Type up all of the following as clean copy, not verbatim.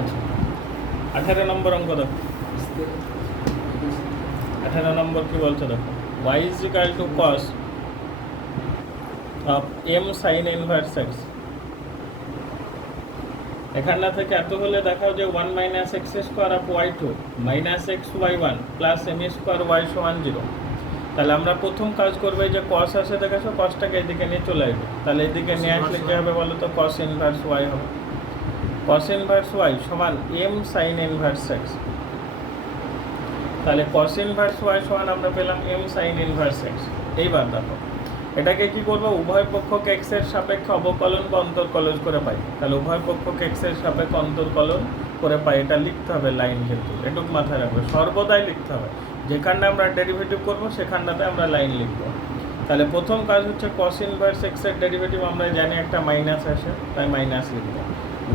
আচ্ছা 18 নম্বর অঙ্ক দেখো। 18 নম্বর কি বলছে দেখো, y is equal to cos of m sin inverse x। এখানটা থেকে এত হলে দেখাও যে 1 minus x square of y two minus x y one plus m square y সমান 0। তাহলে আমরা প্রথম কাজ করবো, এই যে কস আসে দেখেছো, কসটাকে এদিকে নিয়ে চলে আসবে। তাহলে এদিকে নিয়ে আসলে কী হবে বলো তো, কস ইনভার্স ওয়াই হবে। কস ইনভার্স ওয়াই সমান এম সাইন ইনভার্স এক্স। তাহলে কস ইনভার্স ওয়াই সমান আমরা পেলাম এম সাইন ইনভার্স এক্স। এইবার দেখো এটাকে কি করব, উভয় পক্ষকে এক্স এর সাপেক্ষে অবকলন বা অন্তর্কলন করে পাই। তাহলে উভয় পক্ষকে এক্স এর সাপেক্ষে অন্তর্কলন করে পাই, এটা লিখতে হবে লাইন, কিন্তু এটুকু মাথায় রাখবে, সর্বদাই লিখতে হবে। যেখানটা আমরা ডেরিভেটিভ করব সেখানটাতে আমরা লাইন লিখব। তাহলে প্রথম কাজ হচ্ছে কস ইনভার্স এক্স এর ডেরিভেটিভ আমরা জানি একটা মাইনাস আসে, তাই মাইনাস লিখব।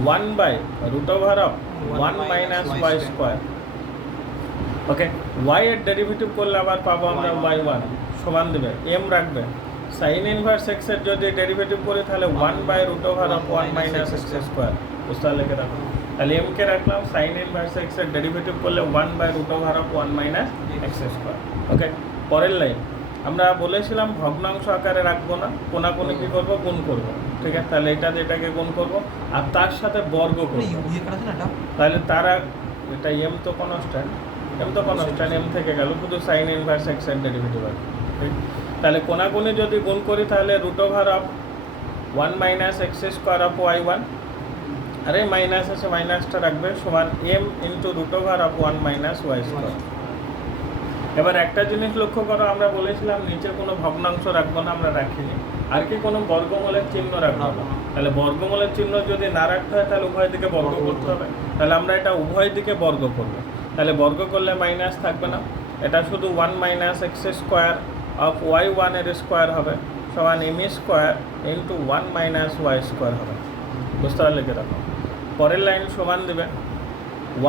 1/√1 মাইনাস ওয়াই স্কোয়ার। ওকে, ওয়াই এর ডেরিভেটিভ করলে আবার পাবো আমরা y1 সমান দেবে এম রাখবে। সাইন ইনভার্স এক্স এর যদি ডেরিভেটিভ করি তাহলে 1/√1 মাইনাস এক্স স্কোয়ার। বুঝতে লিখে রাখো। তাহলে এম কে রাখলাম, সাইন ইনভার্স এক্স এর ডেরিভেটিভ করলে 1/√1 মাইনাস এক্স স্কোয়ার। ওকে, পরের লাইন আমরা বলেছিলাম ভগ্নাংশ আকারে রাখবো না, কোনাকুনি কি করবো, গুণ করবো। ঠিক আছে, তাহলে এটা যেটাকে গুণ করবো আর তার সাথে বর্গ করবো। তাহলে তারা এটা এম তো কনস্ট্যান্ট, এম থেকে গেল, শুধু সাইন ইনভার্স এক্স এর ডেরিভেটিভ আছে। ঠিক, তাহলে কোনাকুনি যদি গুণ করি তাহলে √1 minus x square of y one, আরে মাইনাস আছে মাইনাসটা রাখবে, সমান m into √1 minus y square. এবার একটা জিনিস লক্ষ্য করো, আমরা বলেছিলাম নিচে কোনো ভগ্নাংশ রাখবো না, আমরা রাখিনি। আর কি কোনো বর্গমূলের চিহ্ন রাখবো না। তাহলে বর্গমূলের চিহ্ন যদি না রাখতে হয় তাহলে উভয় দিকে বর্গ করতে হবে। তাহলে আমরা এটা উভয় দিকে বর্গ করবো। তাহলে বর্গ করলে মাইনাস থাকবে না, এটা শুধু 1 minus x square of y one এর স্কোয়ার হবে, সমান m square into 1 minus y square হবে। বুঝতে পারলে কি রাখো। পরের লাইন সমান দেবে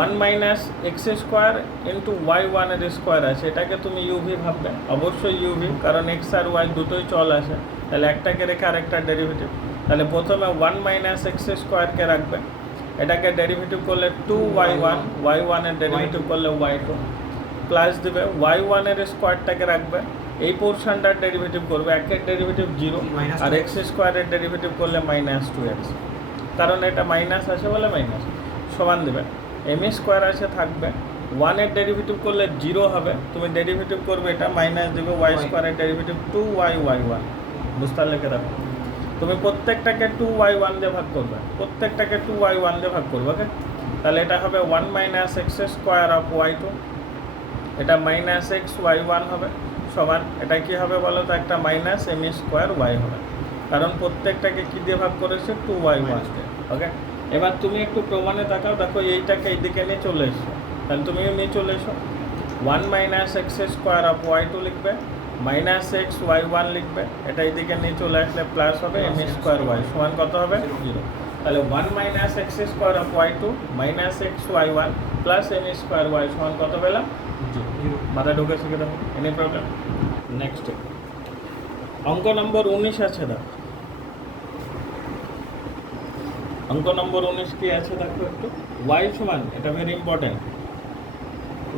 1 minus x square into y one এর স্কোয়ার আছে, এটাকে তুমি ইউভি ভাববে, অবশ্যই ইউভি, কারণ এক্স আর ওয়াই দুটোই চল আছে। তাহলে একটাকে রেখে আরেকটা ডেরিভেটিভ। তাহলে প্রথমে 1 মাইনাস এক্স স্কোয়ারকে রাখবে, এটাকে ডেরিভেটিভ করলে 2y1, y1 এর ডেরিভেটিভ করলে y2, প্লাস দেবে y1 এর স্কোয়ারটাকে রাখবে, এই পোর্শনটার ডেরিভেটিভ করবে, একের ডেরিভেটিভ 0 আর এক্স স্কোয়ারের ডেরিভেটিভ করলে মাইনাস 2x, কারণ এটা মাইনাস আছে বলে মাইনাস, সমান দেবে এম স্কোয়ার আছে থাকবে, 1 এর ডেরিভেটিভ করলে 0 হবে, তুমি ডেরিভেটিভ করবে এটা, মাইনাস দেবে ওয়াই স্কোয়ারের ডেরিভেটিভ 2y1। বুঝতে লেখে রাখো। তুমি প্রত্যেকটাকে 2y1 দিয়ে ভাগ করবে, প্রত্যেকটাকে 2y1 দিয়ে ভাগ করবে। ওকে, তাহলে এটা হবে 1 minus x square of y two, এটা মাইনাস এক্স ওয়াই ওয়ান হবে, সমান এটা কী হবে বলো তো, একটা মাইনাস এম স্কোয়ার ওয়াই হবে, কারণ প্রত্যেকটাকে কী দিয়ে ভাগ করেছে, 2y1 দিয়ে। ওকে, এবার তুমি একটু প্রমাণে তাকাও, দেখো এইটাকে এইদিকে নিয়ে চলে এসো, তাহলে তুমিও নিয়ে চলে এসো, 1 minus x square of y two লিখবে, মাইনাস এক্স ওয়াই ওয়ান লিখবে, এটা এইদিকে নিয়ে চলে আসলে প্লাস হবে এম স্কোয়ার ওয়াই, সমান কত হবে, 0। তাহলে 1 minus x square of y two minus x y one plus m square y সমান কত পেলাম, 0। মাথায় ঢুকে শিখে দেখো, এনি প্রবলেম। নেক্সট অঙ্ক নম্বর 19 আছে দেখো, অঙ্ক নম্বর 19 কি আছে দেখো একটু, ওয়াই সমান, এটা ভেরি ইম্পর্টেন্ট,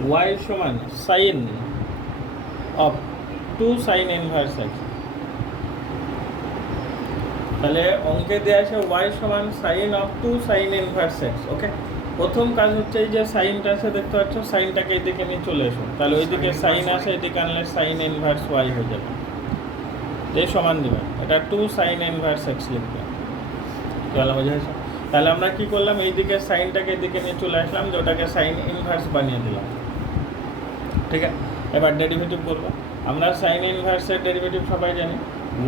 ওয়াই সমান sine of 2 sine inverse x. তাহলে অঙ্কে দেওয়া আছে ওয়াই সমান sine of 2 sine inverse x. Okay, প্রথম কাজ হচ্ছে এই যে সাইনটা আছে দেখতে পাচ্ছ, সাইনটাকে এইদিকে নিয়ে চলে এসো, তাহলে ওইদিকে সাইন আসে, এদিকে আনলে সাইন ইনভার্স ওয়াই হয়ে যাবে, এই সমান দেবে, এটা 2 সাইন ইনভার্স এক্স লিখবে। চলো বোঝাইছো। তাহলে আমরা কি করলাম, এইদিকে সাইনটাকে এদিকে নিয়ে চলে আসলাম, যে ওটাকে সাইন ইনভার্স বানিয়ে দিলাম। ঠিক আছে, এবার ডেরিভেটিভ করবো আমরা, সাইন ইনভার্সের ডেরিভেটিভ সবাই জানি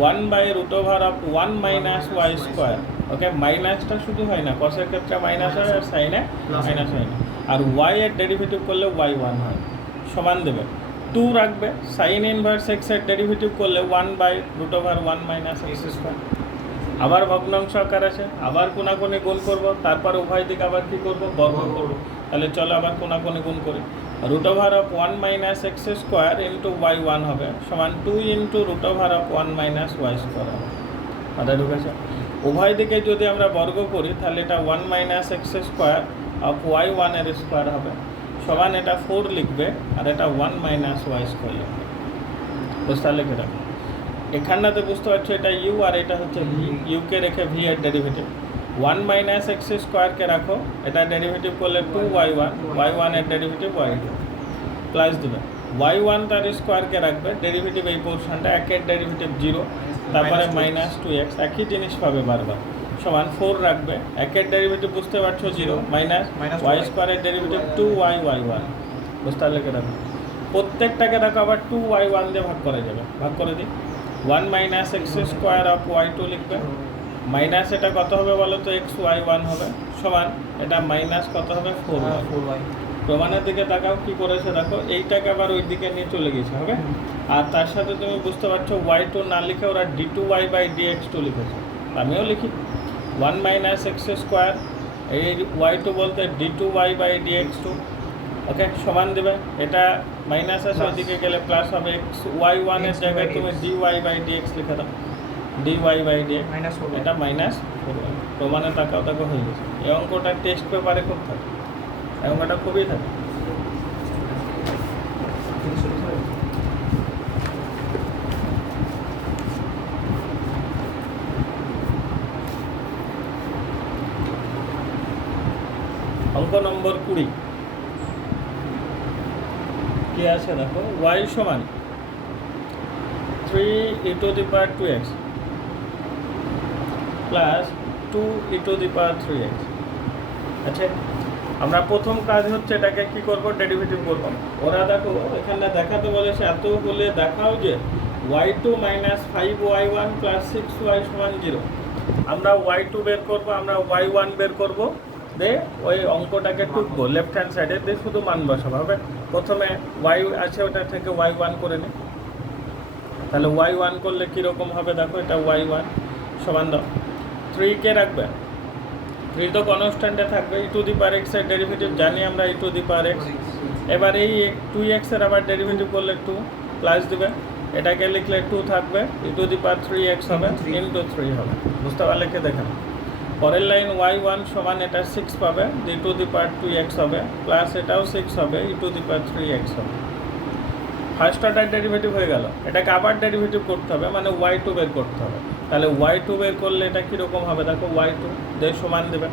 1/√1 মাইনাস ওয়াই স্কোয়ার। ওকে, মাইনাসটা শুধু হয় না, কসের ক্ষেত্রে মাইনাস হয় আর সাইনে মাইনাস হয় না, আর ওয়াই এর ডেরিভেটিভ করলে y1 হয়, সমান দেবে 2 রাখবে, সাইন ইনভার্স এক্স এর ডেরিভেটিভ করলে 1/√1 মাইনাস এক্স স্কোয়ার। আবার ভগ্নাংশ আকার আছে, আবার কোনাকুনি গুণ করবো, তারপর উভয় দিকে আবার কী করবো, বর্গ করবো। তাহলে চলো আবার কোনাকুনি গুণ করি, √1 minus x square into y one হবে, সমান 2 ইন্টু √1 মাইনাস ওয়াই স্কোয়ার হবে। মাথায় ঢুকেছে। উভয় দিকে যদি আমরা বর্গ করি তাহলে এটা 1 minus x square of y ওয়ানের স্কোয়ার হবে সমান এটা 4 লিখবে আর এটা 1 মাইনাস ওয়াই স্কোয়ার লিখবে। বুঝতে লিখে রাখো এখানটাতে বুঝতে পারছো এটা ইউ আর এটা হচ্ছে ভি, ইউকে রেখে ভি এর ডেরিভেটিভ 1 মাইনাস এক্স স্কোয়ারকে রাখো এটা ডেরিভেটিভ করলে 2y1 y1 এর ডেরিভেটিভ y2 প্লাস দেবে y1 তার স্কোয়ারকে রাখবে ডেরিভেটিভ এই পোর্শনটা একের ডেরিভেটিভ 0 তারপরে মাইনাস 2x একই জিনিস পাবে বারবার সমান 4 রাখবে একের ডেরিভেটিভ বুঝতে পারছো 0 মাইনাস ওয়াই স্কোয়ারের ডেরিভেটিভ 2y y1 বুঝতে লিখে রাখো প্রত্যেকটাকে রাখো আবার 2y1 দিয়ে ভাগ করা যাবে ভাগ করে দিই 1 minus x square of y2 লিখবে মাইনাস এটা কত হবে বলো তো এক্স y1 হবে সমান এটা মাইনাস কত হবে 4y প্রমাণের দিকে তাকাও কি করেছে দেখো এইটাকে আবার ওই দিকে নিয়ে চলে গেছে হবে আর তার সাথে তুমি বুঝতে পারছো y2 না লিখে ওরা d2y বাই dx2 লিখেছে আমিও লিখি 1 মাইনাস এক্স স্কোয়ার এই y2 বলতে d2y বাই dx2 ওকে সমান দেবে এটা মাইনাস আছে ওইদিকে গেলে প্লাস হবে এক্স y1 এর জায়গায় তুমি dy বাই dx লিখে দাও dy বাই dx এটা মাইনাস প্রমাণে তাকাও দেখো হয়ে গেছে এই অঙ্কটা টেস্ট পেপারে খুব থাকে এই অঙ্কটা খুবই থাকে অঙ্ক নম্বর 20 কি আছে দেখো y সমান 3 e to the power 2x plus 2 e to the power 3x আচ্ছা আমরা প্রথম কাজ হচ্ছে এটাকে কি করব ডেরিভেটিভ করব ওরা দেখো এখানে দেখাতে বলেছে এত বলে দেখাও যে y2 minus 5y1 plus 6y সমান 0 আমরা y2 বের করব আমরা y1 বের করব দে ওই অঙ্কটাকে টুকবো লেফট হ্যান্ড সাইডে দিয়ে শুধু মান বসাবো হবে প্রথমে y আছে ওটা থেকে y1 করে নিই তাহলে y1 করলে কীরকম হবে দেখো এটা y1 সমান দাও 3 কে রাখবে 3 তো কনস্ট্যান্টে থাকবে e to the power x এর ডেরিভেটিভ জানি আমরা e to the power x এবার এই 2x এর আবার ডেরিভেটিভ করলে 2 প্লাস দিবে এটাকে লিখলে 2 থাকবে e to the power 3x হবে ইনটু 3 হবে বুঝতে পারলে কে দেখেন পরের লাইন y1 সমান এটা 6 পাবে e to the power 2x হবে প্লাস এটাও 6 হবে e to the power 3x হবে ফার্স্ট অর্ডার ডেরিভেটিভ হয়ে গেল এটাকে আবার ডেরিভেটিভ করতে হবে মানে y2 বের করতে হবে তাহলে y2 বের করলে এটা কীরকম হবে দেখো y2 দিয়ে সমান দেবে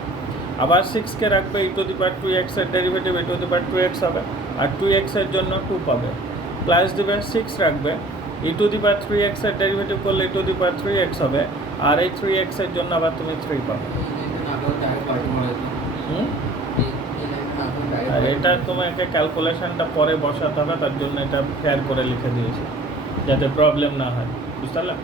আবার 6 কে রাখবে e to the power 2x এর derivative e to the power 2x হবে আর 2x এর জন্য 2 পাবে প্লাস দেবে 6 রাখবে e to the power 3x এর ডেরিভেটিভ করলে e to the power 3x হবে আর এই 3x এর জন্য আবার তুমি 3 পাবে আর এটা তোমাকে ক্যালকুলেশনটা পরে বসাতে হবে তার জন্য এটা ফেয়ার করে লিখে দিয়েছি যাতে প্রবলেম না হয় বুঝতে পারলে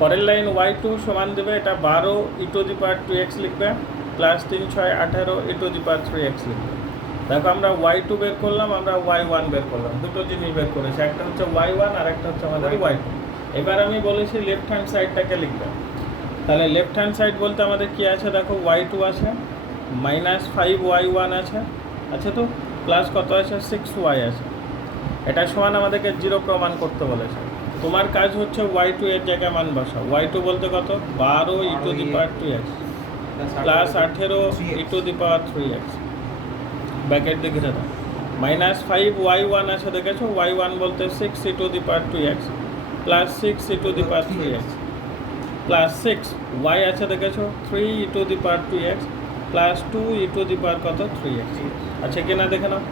পরের লাইন y2 সমান দেবে এটা 12 e to the power 2x লিখবে plus 3 6 18 e to the power 3x লিখবে দেখো আমরা y2 বের করলাম আমরা y1 বের করলাম দুটো জিনিস বের করেছি একটা হচ্ছে y1 আর একটা হচ্ছে আমাদের y2 এবার আমি বলেছি লেফট হ্যান্ড সাইডটাকে লিখবে তাহলে লেফট হ্যান্ড সাইড বলতে আমাদের কি আছে দেখো y2 আছে মাইনাস 5y1 আছে আচ্ছা তো প্লাস কত আছে 6y আছে এটা সমান আমাদেরকে 0 প্রমাণ করতে বলেছে তোমার কাজ হচ্ছে y2 এর জায়গায় মান বসাও y2 বলতে কত 12 e to the power 2x plus 18 e to the power 3x bracket দেখে দাও মাইনাস 5y1 আছে দেখেছো y1 বলতে 6 e to the power 2x plus 6 e to the power 3x plus 6 y আছে দেখেছো 3 e to the power 2x plus 2 e to the power কত 3x আচ্ছা কিনা দেখে নাও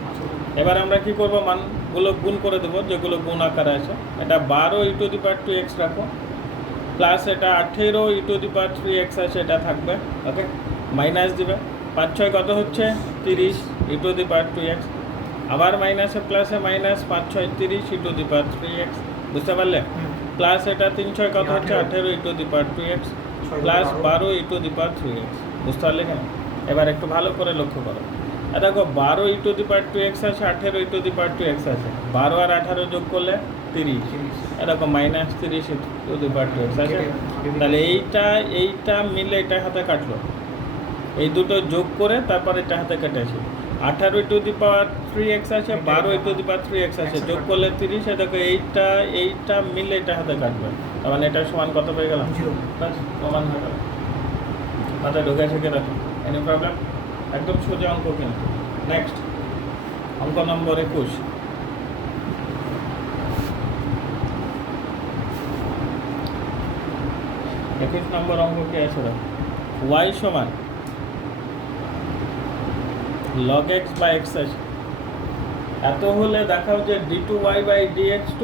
এবার আমরা কি করব মানগুলো গুণ করে দেবো যেগুলো গুণ আকারে আছে এটা 12 e to the power 2x রাখো প্লাস এটা 18 e to the power 3x আছে এটা থাকবে ওকে মাইনাস দিবে 5 6 কত হচ্ছে 30 e to the power 2x আবার মাইনাসে প্লাসে minus 5 6 30 e to the power 3x বুঝতে পারলে প্লাস এটা 3 6 কত হচ্ছে 18 e to the power 2x plus 12 e to the power 3x বুঝতে পারলে কেন এবার একটু ভালো করে লক্ষ্য করো দেখো 12 e to the power 2x আছে 18 e to the power 2x আছে 12 আর 18 যোগ করলে 30 এরকম minus 30 e to the power 2x আছে তাহলে এইটা মিলে এটা হাতে কাটলো এই দুটো যোগ করে তারপর এটা হাতে কেটেছি 18 e to the power 3x আছে 12 e to the power 3x আছে যোগ করলে 30 দেখো এইটা মিলে এটা হাতে কাটবে তার মানে এটা সমান কত পেয়ে গেলাম 0 বাস সমান হয়ে গেল হাতে ঢুকেছে কি রাখো এনি প্রবলেম একদম সোজা অঙ্ক কিন্তু। নেক্সট অঙ্ক নম্বর 21। নম্বর অঙ্ক কি আছে? y সমান log x বা x আছে, এত হলে দেখাও যে d2y বাই dx2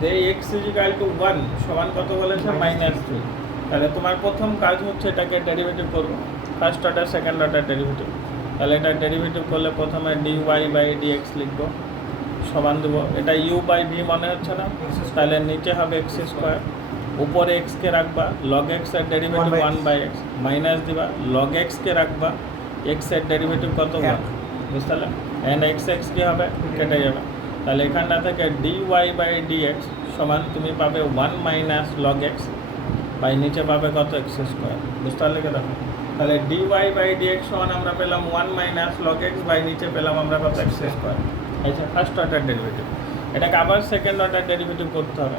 যে x ইজিক্যাল টু 1 সমান কত বলেছে? -3। তাহলে তোমার প্রথম কাজ হচ্ছে এটাকে ডেরিভেটিভ করবো, first order second order derivative. তাহলে এটা ডেরিভেটিভ করলে প্রথমে dy বাই dx লিখবো, সমান দেবো, এটা u বাই v মনে হচ্ছে না, তাহলে নিচে হবে x স্কোয়ার, উপরে x কে রাখবা, log x এর ডেরিভেটিভ 1 বাই x, মাইনাস দিবা, log x কে রাখবা, x এর ডেরিভেটিভ কত? 1, বুঝতে পারলে? এন্ড x কি হবে? কেটে যাবে। তাহলে এখানটা থেকে dy বাই dx সমান তুমি পাবে 1 মাইনাস log x বাই নিচে পাবে কত? x স্কোয়ার, বুঝতে পারলে? কে দেখো, তাহলে dy বাই dx সমান আমরা পেলাম 1 মাইনাস log x বাই নিচে পেলাম আমরা কত? x square. আচ্ছা, ফার্স্ট অর্ডার ডেরিভেটিভ, এটাকে আবার সেকেন্ড অর্ডার ডেরিভেটিভ করতে হবে,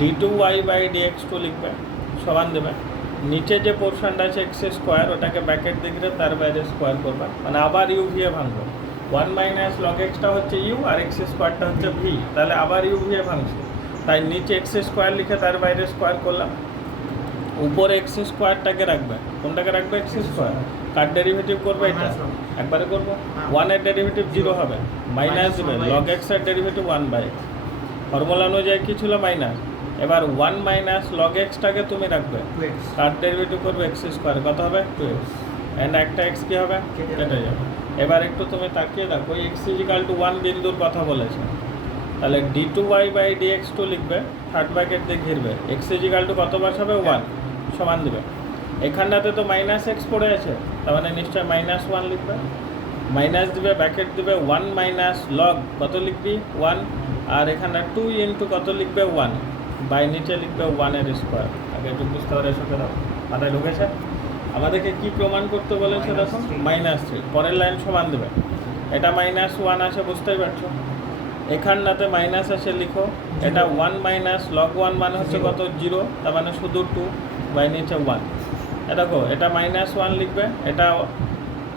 d2y বাই dx2 লিখবে, সমান দেবে, নিচে যে পোর্শনটা আছে x স্কোয়ার ওটাকে ব্র্যাকেট দিয়ে তার বাইরে স্কোয়ার করবা, মানে আবার u দিয়ে ভাঙবো। 1 মাইনাস log xটা হচ্ছে u আর x স্কোয়ারটা হচ্ছে v, তাহলে আবার u দিয়ে ভাঙছে, তাই নিচে x স্কোয়ার লিখে তার বাইরে স্কোয়ার করলাম, উপরে x স্কোয়ারটাকে রাখবে, কোনটাকে রাখবে? x square. কার ডেরিভেটিভ করবে? এটা একবারে করবো, 1 এর ডেরিভেটিভ 0 হবে, মাইনাস দিবে, log x এর ডেরিভেটিভ 1 বাই x, ফর্মুলা অনুযায়ী কি ছিল? মাইনাস। এবার 1 মাইনাস log xটাকে তুমি রাখবে, কার ডেরিভেটিভ করবে? x স্কোয়ার, কত হবে? 2x, এন্ড একটা x কি হবে? কেটে যাবে। এবার একটু তুমি তাকিয়ে দেখো, x ইজিক্যাল টু 1 বিন্দুর কথা বলেছে, তাহলে d2y বাই dx2 লিখবে, থার্ড ব্র্যাকেট দিয়ে ঘিরবে, x ইজিক্যাল টু কত বসাবে? 1, সমান দিবে, এখানটাতে তো মাইনাস x পড়ে আছে, তার মানে নিশ্চয় -1 লিখবে, মাইনাস দিবে, ব্র্যাকেট দিবে, 1 মাইনাস log কত লিখবি? 1, আর এখানে 2 ইন্টু কত লিখবে? 1 বাই নিচে লিখবে 1 এর স্কোয়ার। আগে একটু বুঝতে পারে এসে দাও, মাথায় ঢুকেছে? আমাদেরকে কি প্রমাণ করতে বলেছে দেখো? -3, পরের লাইন সমান দেবে, এটা -1 আসে, বুঝতেই পারছো, এখানটাতে মাইনাস আসে, লিখো, এটা 1 মাইনাস log 1 মানে হচ্ছে কত? 0, তার মানে শুধু 2 বাই নিচে 1। দেখো, এটা -1 লিখবে, এটা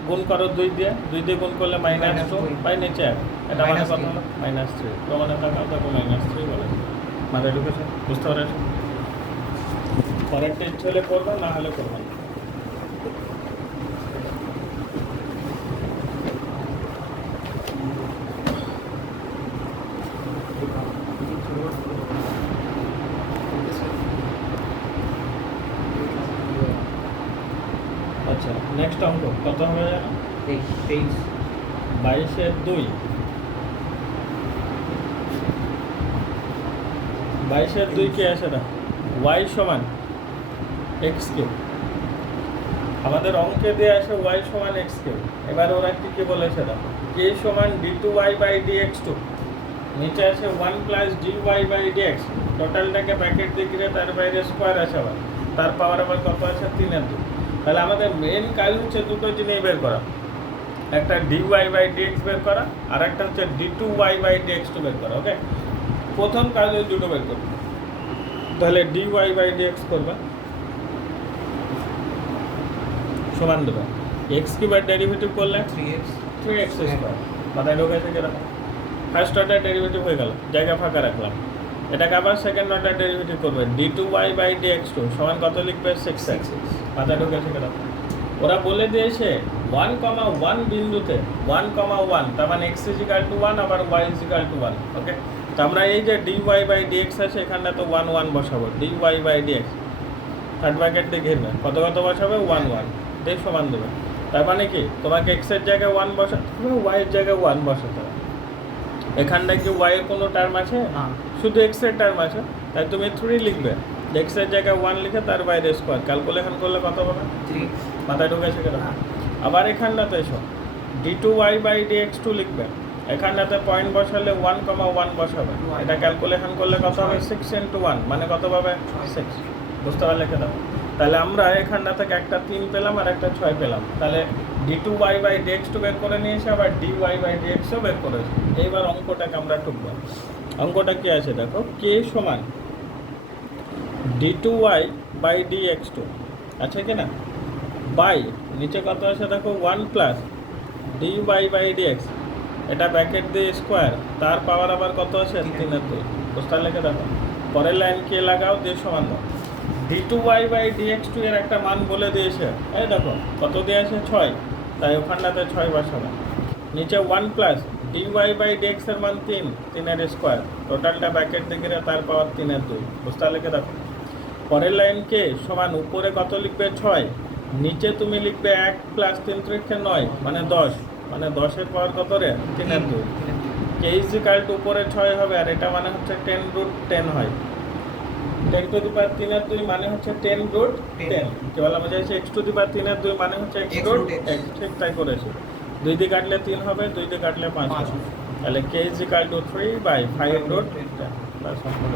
গুণ করো 2 দিয়ে গুণ করলে -2 বাই নিচে 1, এটা মানে কত হলো? -3। প্রমাণে থাকাও দেখো -3 বলে, মাথায় ঢুকেছে? বুঝতে পারছো? পরের টেস্ট হলে করবে, না হলে করবে না। আচ্ছা, নেক্সট অঙ্ক কত হবে জানো? 22/2, 22/2 কি আছে না? y সমান x কিউব, আমাদের অঙ্কে দেওয়া আছে y সমান x কিউব। এবার ওরা কি বলেছে না? k সমান d2y বাই dx2, নিচে আছে 1 প্লাস dy বাই dx, টোটালটাকে ব্র্যাকেট দিয়ে ঘিরে তার বাইরে স্কোয়ার আছে, আবার তার পাওয়ার আবার কত আছে? 3/2। তাহলে আমাদের মেন কাজ হচ্ছে দুটো জিনিস বের করা, একটা dy বাই dx বের করা, আর একটা হচ্ছে d2y বাই dx2 বের করা। ওকে, প্রথম কাজ ওই দুটো বের করবে। তাহলে dy বাই dx করবে, সমান দেবে, x কিউবের ডেরিভেটিভ করলে 3x স্কোয়ার, মাথায় ঢোকাইছে কিরকম? ফার্স্ট অর্ডার ডেরিভেটিভ হয়ে গেল, জায়গা ফাঁকা রাখলাম, এটাকে আবার সেকেন্ড অর্ডার ডেরিভেটিভ করবে, d2y বাই dx2 সমান কত লিখবে? 6x, মাথায় ঢোকাইছে কিরকম? ওরা বলে দিয়েছে 1,1 বিন্দুতে 1,1, তার মানে x ইজিক্যাল টু 1, আবার y ইজিক্যাল টু 1। ওকে, তো আমরা এই যে dy বাই dx আছে, এখানটা তো 1 1 বসাবো, dy by dx, third bracket দিয়ে ঘিরবে, কত বসাবে? 1 1 দিয়ে সমান দেবে। তার মানে কি, তোমাকে x এর জায়গায় 1 বসাতে হবে, y এর জায়গায় 1 বসাতে হবে। এখানটায় কি y এর কোনো টার্ম আছে? শুধু x এর টার্ম আছে, তাই তুমি 3 লিখবে, x এর জায়গায় 1 লিখে তার বাইরে স্কোয়ার, ক্যালকুলেশন করলে কত হবে? 3। মাথায় ঢুকেছে কেন? আবার এখানটাতে এসো, d2y বাই dx2 লিখবে, এখানটাতে পয়েন্ট বসালে 1,1 বসাবে, এটা ক্যালকুলেশন করলে কত হবে? 6 ইন্টু 1 মানে কত পাবে? 6। বুঝতে পারলে কেন? তাহলে আমরা এখানটা থেকে একটা 3 পেলাম আর একটা 6 পেলাম, তাহলে d2y বাই dx2 বের করে নিয়েছি, আবার dy বাই dxও বের করেছি। এইবার অঙ্কটাকে আমরা টুকবো, অঙ্কটা কি আছে দেখো, k সমান d2y বাই dx2 আছে কি না? বাই নিচে কত আছে দেখো 1 plus d by by dx, এটা ব্র্যাকেট দিয়ে স্কোয়ার, তার পাওয়ার আবার কত আছে 3/2। বুঝতে লেখে দেখো পরের লাইন কে লাগাও দিয়ে সমান দাও। d2y বাই dx2 এর একটা মান বলে দিয়েছে, এই দেখো কত দিয়ে আছে 6, তাই ওখানটাতে 6 বসাবে। নিচে 1 প্লাস dy বাই dx এর মান 3, 3 এর স্কোয়ার, টোটালটা ব্র্যাকেট দিয়ে তার পাওয়ার 3/2। বুঝতে লেখে দেখো পরের লাইন কে সমান উপরে কত লিখবে 6, নিচে তুমি লিখবে 1 প্লাস 3 × 9 মানে 10, মানে 10-এর পাওয়ার কত রে 3/2। কে ইজ ইকুয়াল টু উপরে 6 হবে আর এটা মানে হচ্ছে 10√10 হয়। 10⁻³ মানে হচ্ছে 10√10, কি বলা বোঝাইছে x⁻³ মানে হচ্ছে x√x, ঠিক তাই করেছে। 2 দিয়ে কাটলে 3 হবে, 2 দিয়ে কাটলে 5 হবে, তাহলে k ইজ ইকুয়াল টু 3/5√10। বাস সম্পূর্ণ।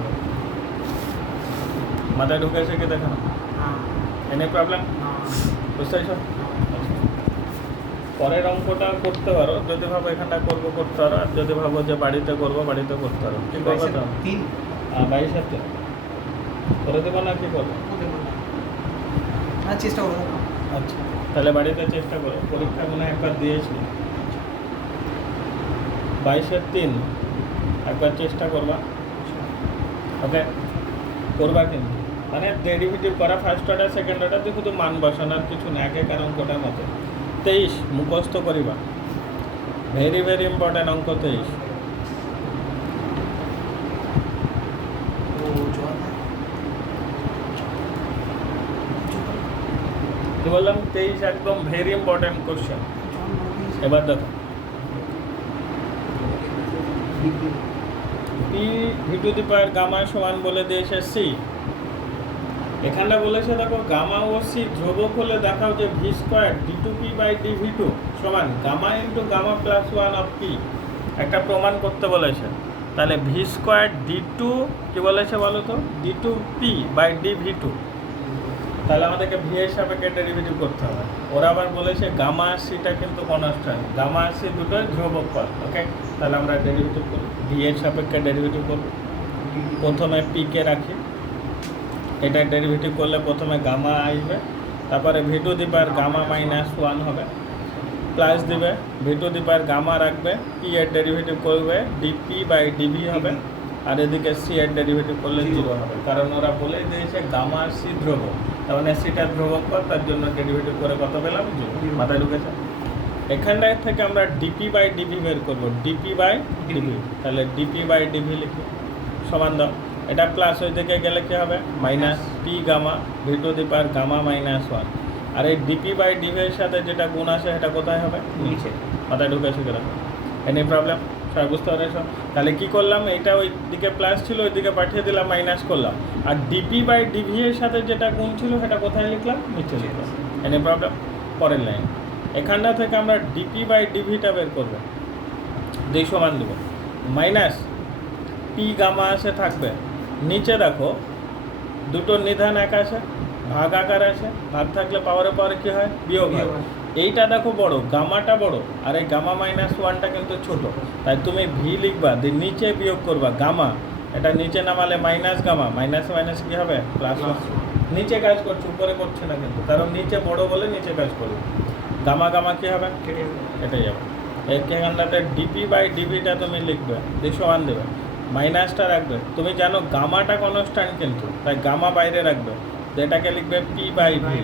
মাথায় ঢুকেছে কি দেখো না? Any problem? বুঝতে পারছো? পরের অঙ্কটা করতে পারো, যদি ভাবো এখানটা করবো করতে পারো, আর যদি ভাবো যে বাড়িতে করবো বাড়িতে করতে পারো। কি করবো তো? 22 করে দেবো না কি করবো? চেষ্টা করবো। আচ্ছা তাহলে বাড়িতে চেষ্টা করো, পরীক্ষা মনে হয় একবার দিয়েছি। 22/3 একবার চেষ্টা করবা, ওকে? করবা কিন্তু মানে ডেরিভেটিভ করা ফার্স্ট অর্ডার সেকেন্ড অর্ডার দিয়ে শুধু মান বসানোর কিছু না, একে কারণ কোটার মতো। 23 মুখস্থ করিবা, ভেরি ভেরি ইম্পর্টেন্ট অঙ্ক 23। কি বললাম? 23 একদম ভেরি ইম্পর্টেন্ট কোশ্চেন। এবার দেখো p v to the power gamma সমান বলে দিয়েছে সি। এখানটা বলেছে দেখো গামা ও সি ধ্রুবক হলে দেখাও যে v² d2p বাই dv2 সমান gamma into gamma plus 1 of p. একটা প্রমাণ করতে বলেছে, তাহলে v² d2 কি বলেছে বলো তো, d2p বাই dv2, তাহলে আমাদেরকে ভি এর সাপেক্ষে ডেরিভেটিভ করতে হবে। ওরা আবার বলেছে গামা আর সিটা কিন্তু কনস্ট্যান্ট, গামা আর সি দুটোই ধ্রুবক পদ, ওকে? তাহলে আমরা ডেরিভেটিভ করি, ভি এর সাপেক্ষে ডেরিভেটিভ করব। প্রথমে পি কে রাখি, এটা ডেরিভেটিভ করলে প্রথমে গামা আসবে, তারপরে v to the power gamma minus 1 হবে, প্লাস দিবে v to the power gamma রাখবে, পি এর ডেরিভেটিভ করবে ডিপি বাই ডিভি হবে, আর এদিকে সি এর ডেরিভেটিভ করলে 0 হবে, কারণ ওরা বলেই দিয়েছে গামা আর সি ধ্রুবক, তার মানে সিটা ধ্রুবক পদ, তার জন্য ডেরিভেটিভ করে কত পেলাম 0। মাথায় ঢুকেছে? এখানটায় থেকে আমরা ডিপি বাই ডিভি বের করবো, ডিপি বাই ডিভি, তাহলে ডিপি বাই ডিভি লিখি সমান দাও, এটা প্লাস ওই দিকে গেলে কি হবে minus p gamma v to the power gamma minus 1, আর এই ডিপি বাই ডিভি এর সাথে যেটা গুণ আছে সেটা কোথায় হবে নিচে। মাথায় ঢুকেছে কিরকম? Any problem? সবাই বুঝতে পারছো? তাহলে কি করলাম, এটা ওই দিকে প্লাস ছিল ওই দিকে পাঠিয়ে দিলাম, মাইনাস করলাম, আর ডিপি বাই ডিভি এর সাথে যেটা গুণ ছিল সেটা কোথায় লিখলাম নিচে লিখলাম। Any problem? পরের লাইন এখানটা থেকে আমরা ডিপি বাই ডিভিটা বের করবো, দুই সমান দেবো, মাইনাস পি গামা আছে থাকবে, নিচে দেখো দুটো নিধান এক আছে, ভাগ আকার আছে, ভাগ থাকলে পাওয়ারে পাওয়ারে কী হয় বিয়োগ হয়। এইটা দেখো বড়, গামাটা বড়, আর এই গামা মাইনাস 1টা কিন্তু ছোট, তাই তুমি ভি লিখবা, নিচে বিয়োগ করবা গামা, এটা নিচে নামালে মাইনাস গামা, মাইনাস মাইনাস কী হবে প্লাস, নিচে কাজ করছে উপরে করছে না কিন্তু, কারণ নিচে বড় বলে নিচে কাজ করবে। গামা গামা কী হবে কেটে যাবে। এখানটাতে ডিপি বাই ডিভিটা তুমি লিখবে, দিয়ে সমান দেবে, মাইনাসটা রাখবে, তুমি জানো গামাটা কনস্ট্যান্ট কিন্তু, তাই গামা বাইরে রাখবে, এটাকে লিখবে পি বাই ভি,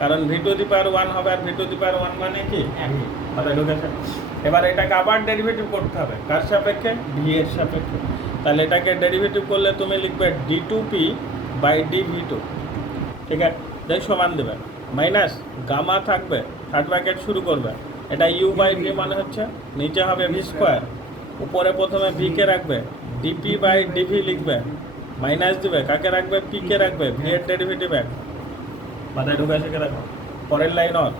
কারণ ভি টু দি পাওয়ার 1 হবে, আর ভি টু দি পাওয়ার 1 মানে কি মাথায় ঢুকেছে? এবার এটাকে আবার ডেরিভেটিভ করতে হবে, কার সাপেক্ষে ভি এর সাপেক্ষে, তাহলে এটাকে ডেরিভেটিভ করলে তুমি লিখবে d2p বাই dv2, ঠিক আছে? দেখ সমান দেবে, মাইনাস গামা থাকবে, থার্ড ব্র্যাকেট শুরু করবে, এটা ইউ বাই ভি মানে হচ্ছে নিচে হবে v², উপরে প্রথমে ভি কে রাখবে, ডিপি বাই ডিভি লিখবে, মাইনাস দিবে, কাকে রাখবে পি কে রাখবে, ভি এর ডেরিভেটিভ 1। মাথায় ঢুকাছে কে রাখো। পরের লাইন অন,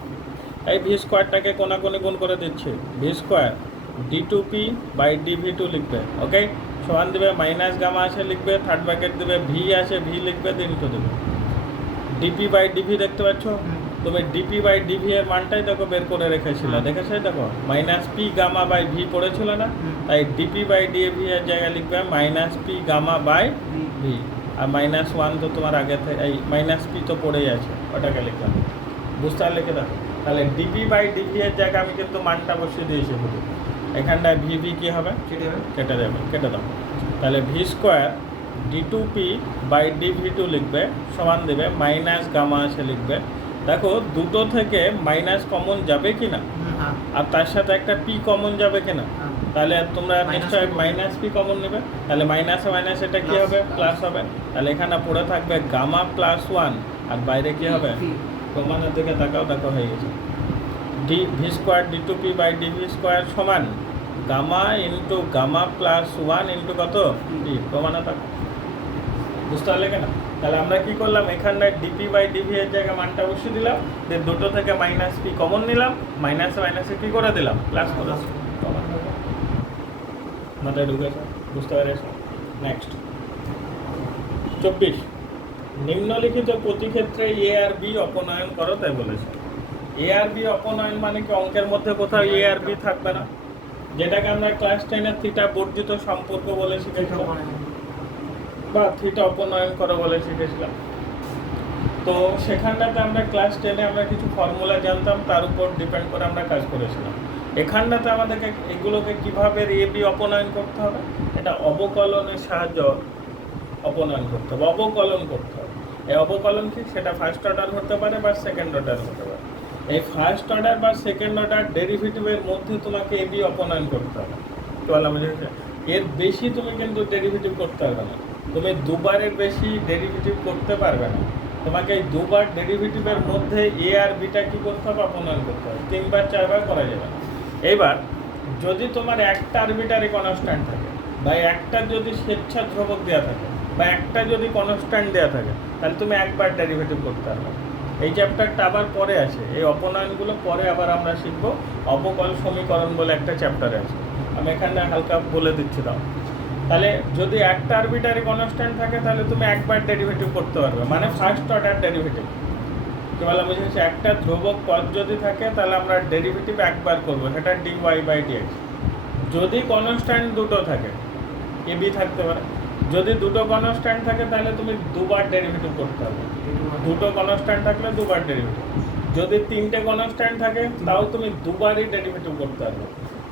এই v² কোনাকুনি গুণ করে দিচ্ছি, v² d2p বাই dv2 লিখবে, ওকে? সমান দিবে, মাইনাস গামা আছে লিখবে, থার্ড ব্র্যাকেট দিবে, ভি আছে ভি লিখবে, দিয়ে ইন্টু দেবে, ডিপি বাই ডিভি দেখতে পাচ্ছ, তুমি ডিপি বাই ডিভি এর মানটাই দেখো বের করে রেখেছিলে, দেখেছো দেখো minus p gamma by v পড়েছিল না, তাই ডিপি বাই ডিভি এর জায়গায় লিখবে minus p gamma by v, আর -1 তো তোমার আগে থেকে এই মাইনাস পি তো পড়েই আছে, ওটাকে লিখলাম। বুঝতে পারলে কি দেখো, তাহলে ডিপি বাই ডিভি এর জায়গায় আমি কিন্তু মানটা বসিয়ে দিয়েছি শুধু, এখানটায় ভিভি কী হবে, কেটে যাবে, কেটে দাও। তাহলে v square d two p by dv two লিখবে সমান দেবে মাইনাস গামা আছে লিখবে। দেখো দুটো থেকে মাইনাস কমন যাবে কি না, আর তার সাথে একটা পি কমন যাবে কি না, তাহলে তোমরা নিশ্চয়ই মাইনাস পি কমন নেবে, তাহলে মাইনাসে মাইনাস এটা কী হবে, প্লাস হবে। তাহলে এখানে পড়ে থাকবে গামা প্লাস ওয়ান, আর বাইরে কী হবে, প্রমাণের দিকে তাকাও, দেখো হয়ে গেছে d v square d two p by dv square সমান gamma into gamma plus one into কত পি, প্রমাণে থাকো। বুঝতে পারলে কেন? তাহলে আমরা কি করলাম, এখানটায় ডিপি বাই ডিভি এর জায়গায় মানটা বসিয়ে দিলাম, যে দুটো থেকে মাইনাস পি কমন নিলাম, মাইনাসে মাইনাসে কী করে দিলাম, প্লাস করে মাথায় ঢুকেছে, বুঝতে পেরেছো? নেক্সট 24, নিম্নলিখিত প্রতি ক্ষেত্রে এ আর বি অপনয়ন করো তাই বলেছে। এ আর বি অপনয়ন মানে কি, অঙ্কের মধ্যে কোথাও এ আর বি থাকবে না, যেটাকে আমরা ক্লাস 10-এর থিটা বর্জিত সম্পর্ক বলে শিখেছিলাম, বা থিটা অপনয়ন করো বলে শিখেছিলাম। তো সেখানটাতে আমরা ক্লাস 10-এ আমরা কিছু ফর্মুলা জানতাম, তার উপর ডিপেন্ড করে আমরা কাজ করেছিলাম। এখানটাতে আমাদেরকে এগুলোকে কীভাবে এ বি অপনয়ন করতে হবে, এটা অবকলনের সাহায্য অপনয়ন করতে হবে, অবকলন করতে হবে। এই অবকলন কি, সেটা ফার্স্ট অর্ডার হতে পারে বা সেকেন্ড অর্ডার হতে পারে। এই ফার্স্ট অর্ডার বা সেকেন্ড অর্ডার ডেরিভেটিভের মধ্যে তোমাকে এ বি অপনয়ন করতে হবে। তো এর বেশি তুমি কিন্তু ডেরিভেটিভ করতে পারবে না, তুমি দুবারের বেশি ডেরিভেটিভ করতে পারবে না। তোমাকে এই দুবার ডেরিভেটিভের মধ্যে এ আর বিটা কী করতে হবে, অপনয়ন করতে হবে। 3বার 4বার করা যাবে না। এইবার যদি তোমার একটা আরবিটারি কনস্ট্যান্ট থাকে, বা একটা যদি স্বেচ্ছা ধ্রুবক দেওয়া থাকে, বা একটা যদি কনস্ট্যান্ট দেওয়া থাকে, তাহলে তুমি একবার ডেরিভেটিভ করতে পারবে। এই চ্যাপ্টারটা আবার পরে আছে, এই অপনয়নগুলো পরে আবার আমরা শিখবো। অবকল সমীকরণ বলে একটা চ্যাপ্টারে আছে, আমি এখানে হালকা বলে দিচ্ছি দাও। তাহলে যদি একটা আরবিটারি কনস্ট্যান্ট থাকে, তাহলে তুমি একবার ডেরিভেটিভ করতে পারবে, মানে ফার্স্ট অর্ডার ডেরিভেটিভ। কি বলা বুঝেছি, একটা ধ্রুবক পদ যদি থাকে, তাহলে আমরা ডেরিভেটিভ একবার করবো, সেটা dy বাই dx। যদি কনস্ট্যান্ট দুটো থাকে, এ বি থাকতে পারে, যদি দুটো কনস্ট্যান্ট থাকে, তাহলে তুমি দুবার ডেরিভেটিভ করতে হবে। দুটো কনস্ট্যান্ট থাকলে দুবার ডেরিভেটিভ। যদি তিনটে কনস্ট্যান্ট থাকে, তাও তুমি দুবারই ডেরিভেটিভ করতে পারবে।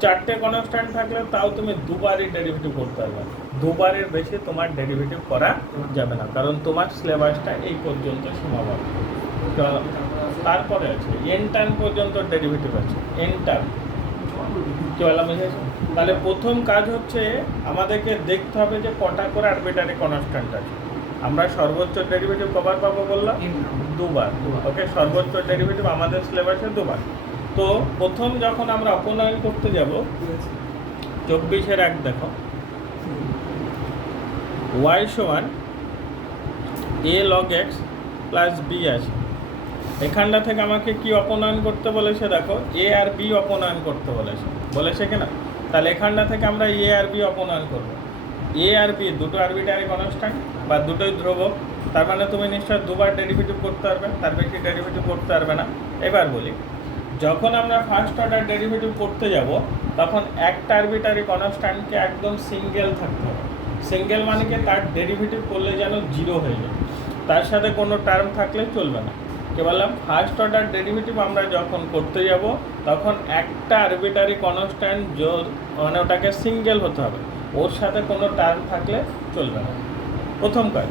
চারটে কনস্ট্যান্ট থাকলে তাও তুমি দুবারই ডেরিভেটিভ করতে পারবে। দুবারের বেশি তোমার ডেরিভেটিভ করা যাবে না, কারণ তোমার সিলেবাসটা এই পর্যন্ত সীমাবদ্ধ। তারপরে আছে এন টার্ম পর্যন্ত ডেরিভেটিভ আছে, এন টার্ম। কি বললাম বুঝেছো? তাহলে প্রথম কাজ হচ্ছে আমাদেরকে দেখতে হবে যে কটা করে আরবিটারি কনস্ট্যান্ট আছে। আমরা সর্বোচ্চ ডেরিভেটিভ কবার পাবো বললাম, দুবার। ওকে, সর্বোচ্চ ডেরিভেটিভ আমাদের সিলেবাসে দুবার। তো প্রথম যখন আমরা অপনয়ন করতে যাব, 24-এর 1 দেখো, y সমান a log x plus b আছে। এখানটা থেকে আমাকে কি অপনয়ন করতে বলেছে, দেখো এ আর বি অপনয়ন করতে বলেছে কিনা। তাহলে এখানটা থেকে আমরা এ আর বি অপনয়ন করব। এ আর বি দুটো আরবিটারি কনস্ট্যান্ট বা দুটোই ধ্রুবক, তার মানে তুমি নিশ্চয় দুবার ডেরিভেটিভ করতে পারবে, তার বেশি ডেরিভেটিভ করতে পারবে না। এবার বলি, যখন আমরা ফার্স্ট অর্ডার ডেরিভেটিভ করতে যাব, তখন একটা আরবিটারি কনস্ট্যান্টকে একদম সিঙ্গেল থাকতে হবে। সিঙ্গেল মানে কি, তার ডেরিভেটিভ করলে যেন 0 হয়ে যায়, তার সাথে কোনো টার্ম থাকলে চলবে না। কি বললাম, ফার্স্ট অর্ডার ডেরিভেটিভ আমরা যখন করতে যাব, তখন একটা আরবিটারি কনস্ট্যান্ট মানে ওটাকে সিঙ্গেল হতে হবে, ওর সাথে কোনো টার্ম থাকলে চলবে না। প্রথম কাজ।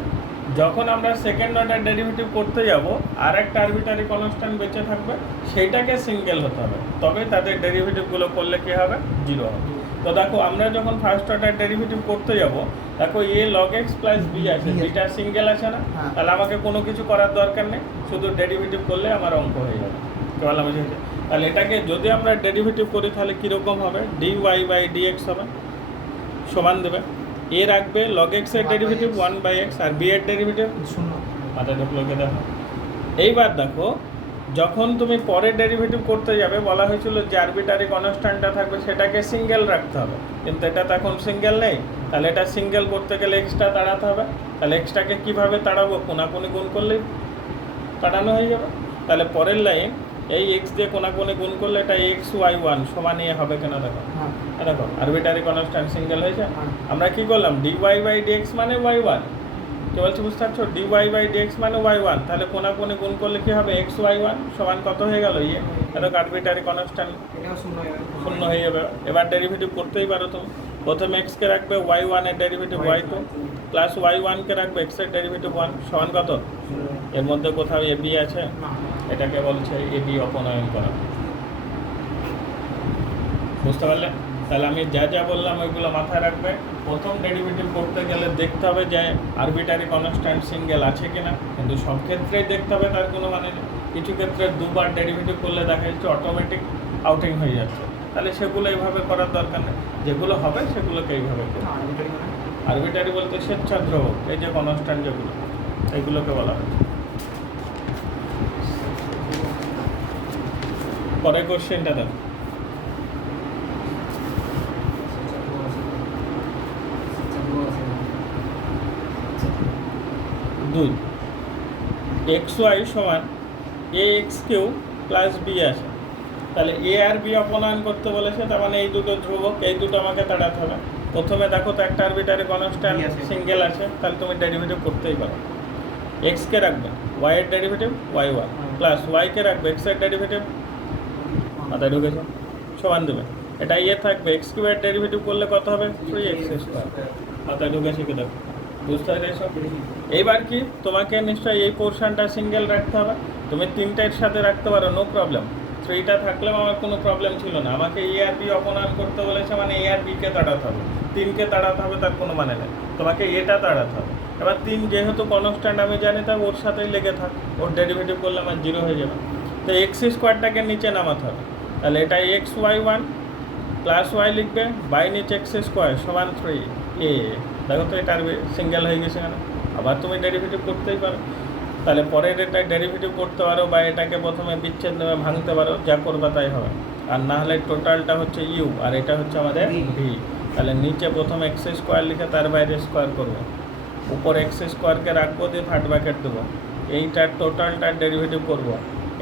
যখন আমরা সেকেন্ড অর্ডার ডেরিভেটিভ করতে যাব, আর একটা আরবিটারি কনস্ট্যান্ট বেঁচে থাকবে, সেইটাকে সিঙ্গেল হতে হবে, তবে তাদের ডেরিভেটিভগুলো করলে কী হবে, 0 হবে। তো দেখো আমরা যখন ফার্স্ট অর্ডার ডেরিভেটিভ করতে যাব, দেখো এ log x প্লাস বি আছে, বিটা সিঙ্গেল আছে না, তাহলে আমাকে কোনো কিছু করার দরকার নেই, শুধু ডেরিভেটিভ করলে আমার অঙ্ক হয়ে যাবে। কি বললাম বুঝেছি? তাহলে এটাকে যদি আমরা ডেরিভেটিভ করি, তাহলে কীরকম হবে, dy বাই dx হবে সমান দেবে এ রাখবে log x এর ডেরিভেটিভ 1/x, আর বি এর ডেরিভেটিভ 0। মাথায় ঢুকলোকে দেখো। এইবার দেখো, যখন তুমি পরে ডেরিভেটিভ করতে যাবে, বলা হয়েছিল যে আরবিটারি কনস্ট্যান্টটা থাকবে সেটাকে সিঙ্গেল রাখতে হবে, কিন্তু এটা তো এখন সিঙ্গেল নেই। তাহলে এটা সিঙ্গেল করতে গেলে এক্সটা তাড়াতে হবে। তাহলে এক্সটাকে কীভাবে তাড়াবো, কোনাকুনি গুণ করলেই তাড়ানো হয়ে যাবে। তাহলে পরের লাইন, এই এক্স দিয়ে কোনাকুনি গুণ করলে এটা xy1 সমান এ হবে কেন, দেখো দেখো আরবিটারি কনস্ট্যান্ট সিঙ্গেল হয়েছে। আমরা কি করলাম, dy বাই dx মানে y1, কি বলছি বুঝতে পারছো? dy বাই dx মানে y1, তাহলে কোনাকুনি গুণ করলে কি হবে x y1 সমান কত হয়ে গেল ইয়ে, এটা আরবিটারি কনস্ট্যান্ট এটাও শূন্য হয়ে যাবে। এবার ডেরিভেটিভ করতেই পারো তুমি, প্রথমে x কে রাখবে y1 এর ডেরিভেটিভ y2 প্লাস y1 কে রাখবে x এর ডেরিভেটিভ 1 সমান কত, এর মধ্যে কোথাও এ বি আছে, এটাকে বলছে এ বি অপনয়ন করা। বুঝতে পারলে? তাহলে আমি যা যা বললাম ওইগুলো মাথায় রাখবে। প্রথম ডেরিভেটিভ করতে গেলে দেখতে হবে যে আরবিটারি কনস্ট্যান্ট সিঙ্গেল আছে কিনা, কিন্তু সব ক্ষেত্রেই দেখতে হবে তার কোনো মানে নেই। কিছু ক্ষেত্রে দুবার ডেরিভেটিভ করলে দেখা যাচ্ছে অটোমেটিক আউটিং হয়ে যাচ্ছে, তাহলে সেগুলো এইভাবে করার দরকার নেই, যেগুলো হবে সেগুলোকে এইভাবে করবে। আরবিটারি বলতে স্বেচ্ছাদ্রব্য, এই যে কনস্ট্যান্ট যেগুলো এইগুলোকে বলা হয়। পরে কোশ্চেনটা দেখো, 2 xy সমান ax³ প্লাস b আছে, তাহলে a আর b অপনয়ন করতে বলেছে, তার মানে এই দুটো ধ্রুবক, এই দুটো আমাকে তাড়াতে হবে। প্রথমে দেখো তো একটা আরবিটারি কনস্ট্যান্ট সিঙ্গেল আছে, তাহলে তুমি ডেরিভেটিভ করতেই পারো। x কে রাখবে y এর ডেরিভেটিভ y1 প্লাস y কে রাখবে x এর ডেরিভেটিভ, মাথায় ঢুকেছে, সমান দেবে। এটা ইয়ে থাকবে x³ এর ডেরিভেটিভ করলে কত হবে 3x², মাথায় ঢুকেছে কি দেখো, বুঝতে পেরেছো? এইবার কি তোমাকে নিশ্চয়ই এই পোর্শনটা সিঙ্গেল রাখতে হবে, তুমি তিনটের সাথে রাখতে পারো, নো প্রবলেম। 3টা থাকলেও আমার কোনো প্রবলেম ছিল না, আমাকে এ আর বি অপনয়ন করতে বলেছে, মানে এ আর বিকে তাড়াতে হবে, 3কে তাড়াতে হবে তার কোনো মানে নেই, তোমাকে এটা তাড়াতে হবে। এবার 3 যেহেতু কনস্ট্যান্ট আমি জানি, তাই ওর সাথেই লেগে থাক, ওর ডেরিভেটিভ করলে আমার 0 হয়ে যাবে। তো x² নিচে নামাতে হবে, তাহলে এটা xy1 প্লাস y লিখবে বাই নিচে x² সমান 3a, দেখো তো এটা সিঙ্গেল হয়ে গেছে কেন। আবার তুমি ডেরিভেটিভ করতেই পারো, তাহলে পরের এটা ডেরিভেটিভ করতে পারো, বা এটাকে প্রথমে বিচ্ছেদ নেবে ভাঙতে পারো, যা করবা তাই হবে। আর না হলে টোটালটা হচ্ছে ইউ আর এটা হচ্ছে আমাদের ভি, তাহলে নিচে প্রথমে x² লিখে তার বাইরে স্কোয়ার করবো, উপর x²কে রাখবো, দিয়ে থার্ড ব্র্যাকেট দেবো, এইটার টোটালটার ডেরিভেটিভ করবো।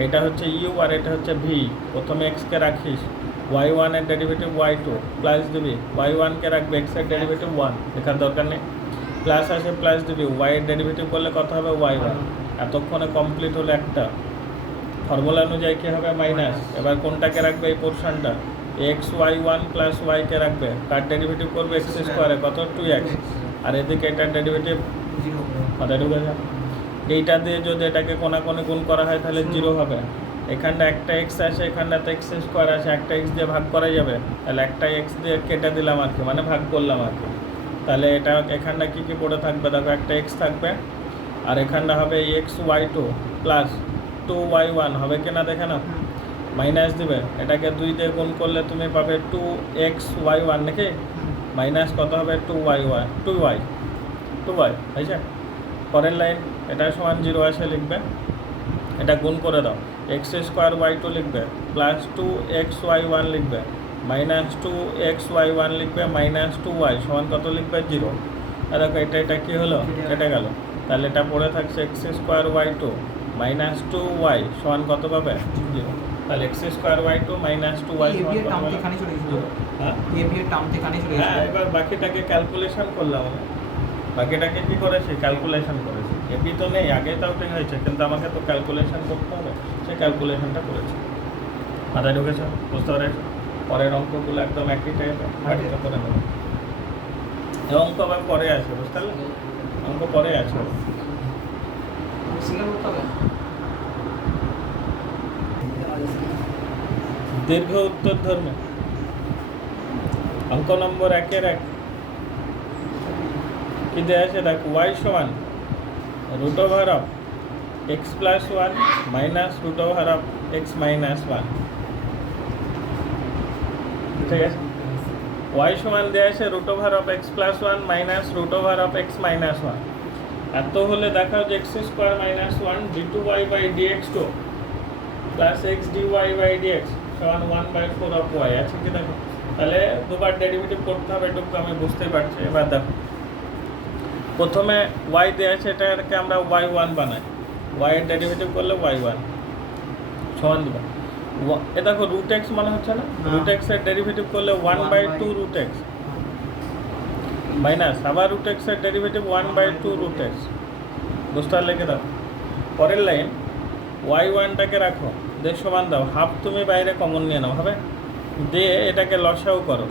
এটা হচ্ছে ইউ আর এটা হচ্ছে ভি, প্রথমে x-কে রাখিস, y1 এর ডেরিভেটিভ y2 প্লাস দিবি, y1-কে রাখবে x এর ডেরিভেটিভ 1, লেখার দরকার নেই, প্লাস আছে প্লাস দিবি, y এর ডেরিভেটিভ করলে কত হবে y1। এতক্ষণে কমপ্লিট হলো একটা, ফর্মুলা অনুযায়ী কী হবে মাইনাস। এবার কোনটাকে রাখবে এই পোর্শনটা, xy1 প্লাস y-কে রাখবে, কার ডেরিভেটিভ করবে x² কত 2x, আর এদিকে এটার ডেরিভেটিভ মাথায় ঢুকে যায়। এইটা দিয়ে যদি এটাকে কোনাকুনি গুণ করা হয় তাহলে 0 হবে। এখানটা একটা x আছে, এখানটাতে x² আছে, একটা x দিয়ে ভাগ করা যাবে, তাহলে একটা x দিয়ে কেটে দিলাম আর কি, মানে ভাগ করলাম আর কি। তাহলে এটা এখানটা কী কী পড়ে থাকবে দেখো, একটা x থাকবে, আর এখানটা হবে xy2 প্লাস 2y1 হবে কিনা দেখে না, মাইনাস দিবে, এটাকে 2 দিয়ে গুণ করলে তুমি পাবে 2xy1 নাকি, মাইনাস কত হবে 2y হয়েছে। পরের লাইন এটা সমান 0 আসে লিখবে, এটা গুণ করে দাও, x² y2 লিখবে প্লাস 2xy1 লিখবে মাইনাস 2xy1 লিখবে মাইনাস 2y সমান কত লিখবে 0। আর দেখো এটা কী হলো, কেটে গেল, তাহলে এটা পড়ে থাকছে x² y2 মাইনাস 2y সমান কত পাবে 0। তাহলে x² y2 মাইনাস 2y সমান কত পাবে 0। হ্যাঁ, এবার বাকিটাকে ক্যালকুলেশন করলাম, বাকিটাকে কী করেছি ক্যালকুলেশন করেছি, এবি তো নেই, আগে তাও ঠিক হয়েছে, কিন্তু আমাকে তো ক্যালকুলেশন করতে হবে, সেই ক্যালকুলেশনটা করেছি। মাথায় ঢুকেছে, বুঝতে পেরেছো? পরের অঙ্কগুলো একদম একই টাইপের, বাকিটা করে নেব। এই অঙ্ক আবার পরে আছে, বুঝতে পারলে, অঙ্ক পরে আছে। দীর্ঘ উত্তর ধর্মে অঙ্ক নম্বর 1-1 কি দেওয়া আছে দেখ, y সমান √of x plus 1 minus √of x minus 1, ঠিক আছে। y সমান দেওয়া আছে √of x plus 1 minus √of x minus 1, এত হলে দেখাও যে x² minus 1 d2y by dx2 plus x dy by dx সমান 1/4 অফ y আছে কি দেখো। তাহলে দুবার ডেরিভেটিভ করতে হবে, এটুকু আমি বুঝতেই পারছি। এবার দেখো, প্রথমে y দেওয়া আছে, এটাকে আমরা y1 বানাই, y এর ডেরিভেটিভ করলে y1 সমান দেবো, এ দেখো √x মানে হচ্ছে না, √x এর ডেরিভেটিভ করলে 1/2 √x মাইনাস আবার √x এর ডেরিভেটিভ 1/2 √x বুঝতে পারলে কি? দাও পরের লাইন ওয়াই ওয়ানটাকে রাখো, দিয়ে সমান দাও, হাফ তুমি বাইরে কমন নিয়ে নাও, হবে? দিয়ে এটাকে লসাও করো,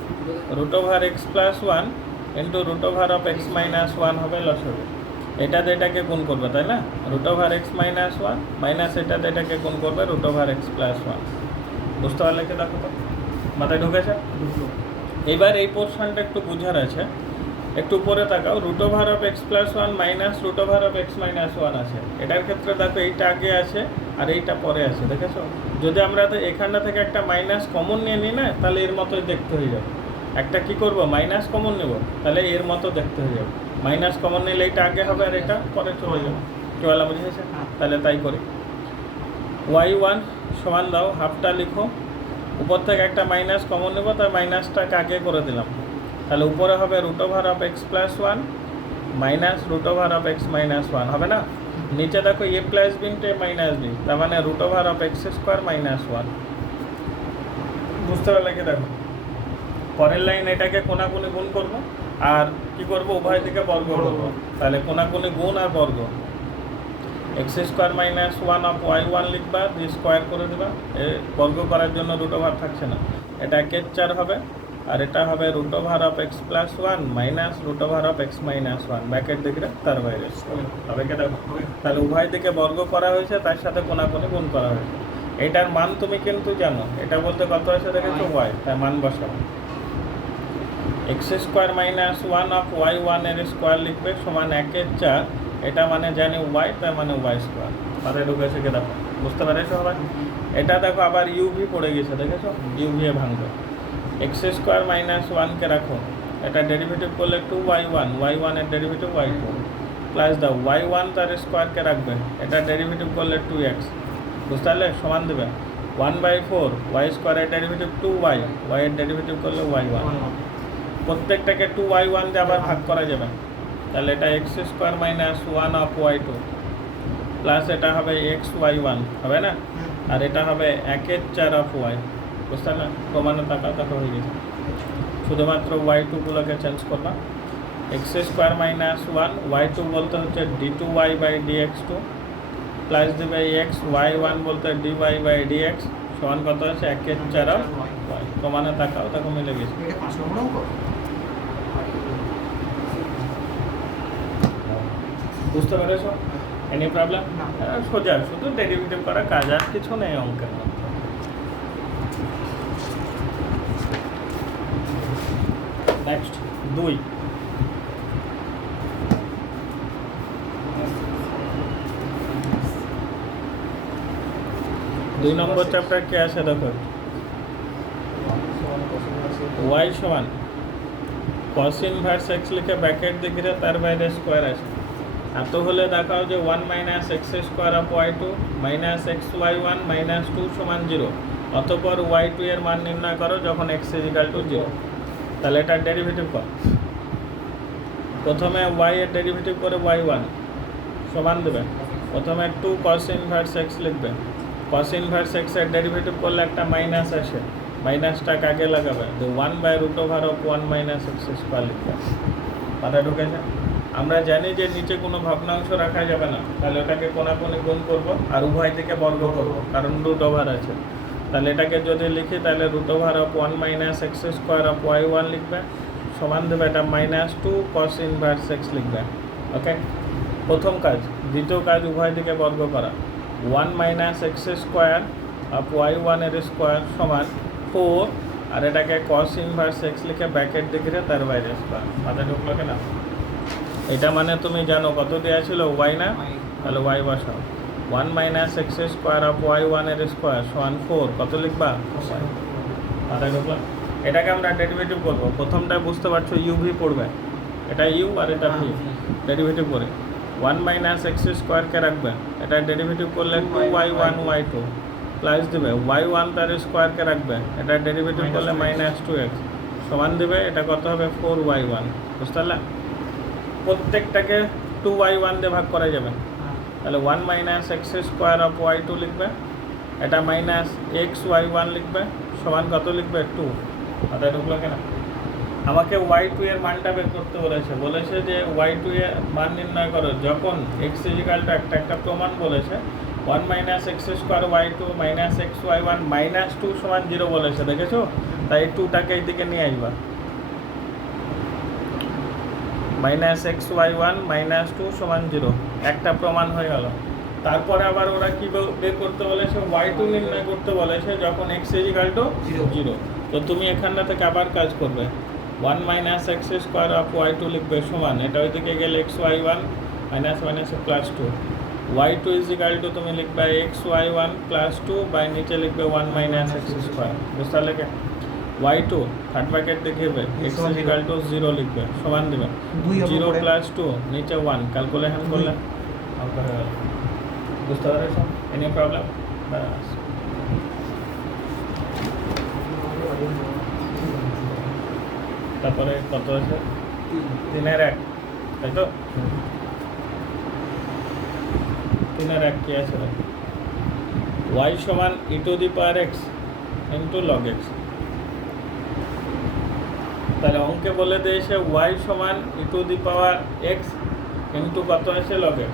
root over x plus one into root over of x minus one হবে লসাও। এটাতে এটাকে গুণ করবে, তাই না? Root over x minus one minus এটাতে এটাকে গুণ করবে root over x plus one. বুঝতে পারলে কি? দেখো তো মাথায় ঢুকেছে? এবার এই পোর্শনটা একটু বুঝার আছে, একটু উপরে তাকাও। Root over of x plus one minus root over of x minus one আছে, এটার ক্ষেত্রে দেখো এইটা আগে আছে আর এইটা পরে আছে, দেখেছো? যদি আমরা তো এখানটা থেকে একটা মাইনাস কমন নিয়ে নিই না, তাহলে এর মতোই দেখতে হয়ে যাবে। একটা কি করব, মাইনাস কমন নেব, তাহলে এর মতো দেখতে হয়ে যাবে। মাইনাস কমন নিলে এইটা আগে হবে আর এটা পরে চলে যাবে। কি বলা বুঝেছে? তাহলে তাই করি। ওয়াই ওয়ান সমান দাও, হাফটা লিখো, উপর থেকে একটা মাইনাস কমন নেব, তাই মাইনাসটাকে আগে করে দিলাম। তাহলে উপরে হবে root over of x plus one minus root over of x minus one, হবে না? নিচে দেখো a plus b into a minus b, তার মানে root over of x square minus one. বুঝতে পারলে কি? দেখো পরের লাইন এটাকে কোনাকুনি গুণ করবো আর কি করব, উভয় দিকে বর্গ করবো। তাহলে কোনাকুনি গুণ আর বর্গ, x square minus one of y one লিখবা, দিয়ে স্কোয়ার করে দেবা। বর্গ করার জন্য রুট ওভার থাকছে না, এটা একের চার হবে, আর এটা হবে root over of x plus one minus root over of x minus one, bracket দিকে তার বাইরে হবে কি? দেখো তাহলে উভয় দিকে বর্গ করা হয়েছে, তার সাথে কোনাকুনি গুণ করা হয়েছে। এটার মান তুমি কিন্তু জানো, এটা বলতে কত আছে দেখেছো? ওয়াই, তাই মান বসাও। X square minus one of y ওয়ানের স্কোয়ার লিখবে সমান একের চার, এটা মানে জানি ওয়াই, তার মানে ওয়াই স্কোয়ার। মাথায় ঢুকেছে কি? দেখো বুঝতে পেরেছো সবাই? এটা দেখো আবার ইউভি পড়ে গেছে, দেখেছো? ইউভি এ ভাঙবে। এক্স স্কোয়ার মাইনাস ওয়ানকে রাখো, এটা ডেরিভেটিভ করলে টু ওয়াই ওয়ান, ওয়াই ওয়ানের ডেরিভেটিভ ওয়াই টু, প্লাস দাও ওয়াই ওয়ান তার স্কোয়ারকে রাখবে, এটা ডেরিভেটিভ করলে টু এক্স। বুঝতে পারলে? সমান দেবে ওয়ান বাই ফোর ওয়াই স্কোয়ারের ডেরিভেটিভ টু ওয়াই, ওয়াইয়ের ডেরিভেটিভ করলে ওয়াই ওয়ান। প্রত্যেকটাকে টু ওয়াই ওয়ান দিয়ে আবার ভাগ করা যাবে, তাহলে এটা x square minus one of y two plus এটা হবে এক্স ওয়াই ওয়ান, হবে না? আর এটা হবে একের চার অফ ওয়াই। বুঝতে পারলে? প্রমাণে টাকা হয়ে গেছে, শুধুমাত্র ওয়াই টুগুলোকে চেঞ্জ করলাম। X square minus one, y two বলতে হচ্ছে d two y by d x two, plus দেবে এক্স ওয়াই ওয়ান বলতে d y by d x, সমান কত আছে? একের চার অফ ওয়াই। প্রমাণে তাকাও, দেখো মিলে গেছে। বুঝতে পেরেছ? Any problem? সোজা, শুধু ডেরিভেটিভ করা কাজ, আর কিছু নেই অঙ্কের মধ্যে। নেক্সট 2 নম্বর চ্যাপ্টার কি আছে দেখো, y সমান cos ইনভার্স x লিখে ব্র্যাকেট দিয়ে তার বাইরে স্কোয়ার আছে। এত হলে দেখাও যে 1 minus x square of y two minus x y one minus two সমান 0। অতঃপর ওয়াই টু এর মান নির্ণয় করো যখন এক্স ইজিক্যাল টু 0। তাহলে এটার ডেরিভেটিভ কর। প্রথমে ওয়াই এর ডেরিভেটিভ করে ওয়াই ওয়ান সমান দেবে, প্রথমে 2 cos ইনভার্স এক্স লিখবে। cos ইনভার্স এক্স এর ডেরিভেটিভ করলে একটা মাইনাস আসে, মাইনাসটা কাকে লাগাবে? 1 by root over of 1 minus x square লিখবে। মাথায় ঢুকেছে? আমরা জানি যে নিচে কোনো ভগ্নাংশ রাখা যাবে না, তাহলে ওটাকে কোনাকুনি গুণ করব আর উভয় থেকে বর্গ করব, কারণ রুট ওভার আছে। তাহলে এটাকে যদি লিখি তাহলে root over of 1 minus x square of y one লিখবে, সমান দেবে এটা মাইনাস 2 cos ইনভার্স এক্স লিখবে। ওকে, প্রথম কাজ। দ্বিতীয় কাজ উভয় দিকে বর্গ করা। 1 minus x square of y ওয়ানের স্কোয়ার সমান 4, আর এটাকে cos ইনভার্স এক্স লিখে ব্র্যাকেট দিকে তার বাইরে স্কোয়ার। মাথায় ঢুকলো কিনা? এটা মানে তুমি জানো কত দেওয়া ছিল? ওয়াই না? তাহলে ওয়াই বসাও। 1 minus x square of y ওয়ানের স্কোয়ার সমান 4, কত লিখবা? মাথায় ঢুকলো? এটাকে আমরা ডেরিভেটিভ করবো। প্রথমটা বুঝতে পারছো, ইউভি পড়বে, এটা ইউ আর এটা ভি। ডেরিভেটিভ করে 1 মাইনাস এক্স স্কোয়ারকে রাখবে, এটা ডেরিভেটিভ করলে 2y1 y2 প্লাস দেবে y1 তার স্কোয়ারকে রাখবে, এটা ডেরিভেটিভ করলে মাইনাস 2x সমান দেবে, এটা কত হবে? 4y1। বুঝতে পারলে? প্রত্যেকটাকে 2y1 দিয়ে ভাগ করা যাবে, তাহলে 1 minus x square of y2 লিখবে, এটা মাইনাস এক্স y1 লিখবে, সমান কত লিখবে? 2। মাথায় ঢুকলো কিনা? আমাকে y2 এর মানটা বের করতে বলেছে যে y2 এর মান নির্ণয় করো যখন x ইকুয়াল টু একটা প্রমাণ বলেছে 1 minus x square y2 minus x y1 minus 2 সমান 0 বলেছে, দেখেছো? তাই 2টাকে এইদিকে নিয়ে আসবা, মাইনাস এক্স y1 মাইনাস 2 সমান 0, একটা প্রমাণ হয়ে গেল। তারপরে আবার ওরা কি বের করতে বলেছে, y2 নির্ণয় করতে বলেছে যখন x ইকুয়াল টু 0। তো তুমি এখানটা থেকে আবার কাজ করবে, 1 minus x square of y2 লিখবে সমান, এটা ওইদিকে গেলে এক্স y1 মাইনাস মাইনাসে plus 2, y2 is equal to তুমি লিখবে এক্স y1 প্লাস 2 বাই নিচে লিখবে 1 মাইনাস এক্স স্কোয়ার, বুঝতে পারলে? y2 থার্ড ব্র্যাকেট দেখিয়ে x ইজ ইকুয়াল টু 0 লিখবে সমান দেবে 0 প্লাস 2 নিচে 1, ক্যালকুলেশন করলে অঙ্ক হয়ে গেল। বুঝতে পারছো? Any problem? বাস। তারপরে কত আছে? 3/1, তাই তো? 3/1 কি আছে? y সমান e to the power x into log x। তাহলে অঙ্কে বলে দিয়েছে y সমান e to the power x into কত আছে লগ x।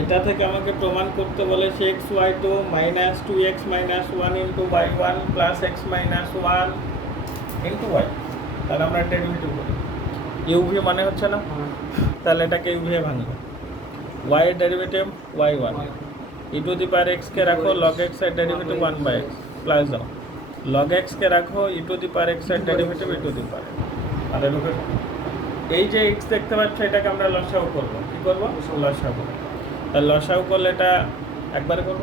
এটা থেকে আমাকে প্রমাণ করতে বলেছে x y2 minus 2x minus 1 into y1 plus x minus 1 into y। তাহলে আমরা ডেরিভেটিভ করি, ইউভি মানে হচ্ছে না, তাহলে এটাকে ইউভি এ ভাঙবো। y এর derivative y1, e to the power x কে রাখো, log x এর ডেরিভেটিভ 1/x প্লাস দাও, log x কে রাখো, e to the power x এর ডেরিভেটিভ e টু দি পাওয়ার। আর এই যে x দেখতে পাচ্ছ এটাকে আমরা লসাগু করব। কি করব? লসাগু। তাহলে লসাগু করলে এটা একবারে করব।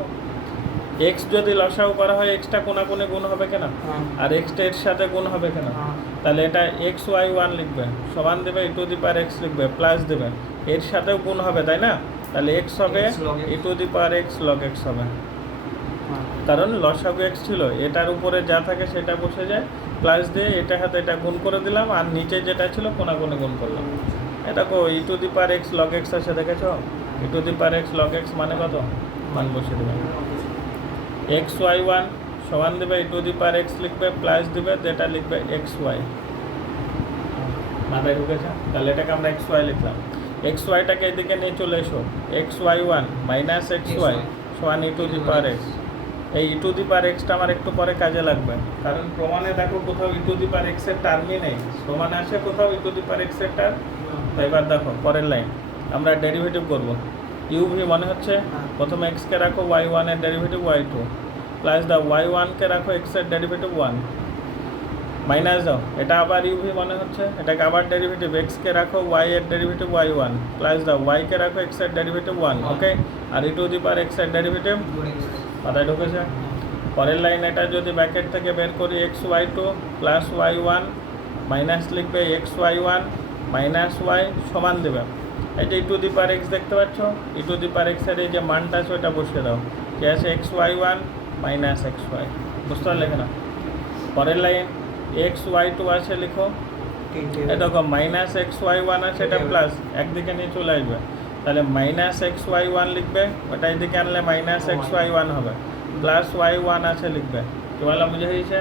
x যদি লসাগু করা হয় xটা কোণাকুণি গুণ হবে কেন, আর xটা এর সাথে গুণ হবে কেন, তাহলে এটা এক্স y1 লিখবে সমান দেবে e to the power x লিখবে প্লাস দেবে, এর সাথেও গুণ হবে, তাই না? তাহলে x হবে e to the power x log x হবে, কারণ লসাগু x ছিল, এটার উপরে যা থাকে সেটা বসে যায়, প্লাস দিয়ে এটা হাতে এটা গুণ করে দিলাম, আর নিচে যেটা ছিল কোণাকুণি গুণ করলাম। এটা কো e to the power x log x আছে, দেখেছো? e to the power x log x মানে কত? মান বসে দেবে, এক্স y1 সমান দেবে e to the power x লিখবে প্লাস দিবে, যেটা লিখবে xy। মাথায় ঢুকেছে? তাহলে এটাকে আমরা xy লিখলাম, xyটাকে এদিকে নিয়ে চলে এসো, xy1 মাইনাস xy সমান e to the power x। এই e টু দি পাওয়ার xটা আমার একটু পরে কাজে লাগবে, কারণ প্রমাণে দেখো কোথাও e to the power x এর টার্মই নেই, প্রমাণে আসে কোথাও e to the power x এর টার্ম। তো এবার দেখো পরের লাইন আমরা ডেরিভেটিভ করব, ইউভি মনে হচ্ছে প্রথমে x কে রাখো, y1 এর ডেরিভেটিভ y2 প্লাস দাও, y1 কে রাখো x এর ডেরিভেটিভ 1 মাইনাস দাও, এটা আবার ইউভি মনে হচ্ছে, এটাকে আবার ডেরিভেটিভ x কে রাখো, y এর ডেরিভেটিভ y1 প্লাস দাও, y কে রাখো x এর ডেরিভেটিভ 1, ওকে, আর e to the power x এর ডেরিভেটিভ মাথায় ঢুকেছে? পরের লাইন এটা যদি ব্র্যাকেট থেকে বের করি, x y2 plus y1 minus লিখবে এক্স y1 মাইনাস y সমান দেবে, এই যে e to the power x দেখতে পাচ্ছ, e to the power x এর এই যে মানটা আছে ওটা বসিয়ে দাও, কি আছে এক্স y1 মাইনাস xy, বুঝতে পারলে না? পরের লাইন এক্স y2 আছে লিখো, এই দেখো মাইনাস এক্স y1 আছে, এটা প্লাস একদিকে নিয়ে চলে আসবে, তাহলে মাইনাস এক্স y1 লিখবে, ওটা এদিকে আনলে মাইনাস এক্স y1 হবে, প্লাস y1 আছে লিখবে, কি বললাম বুঝে গেছে?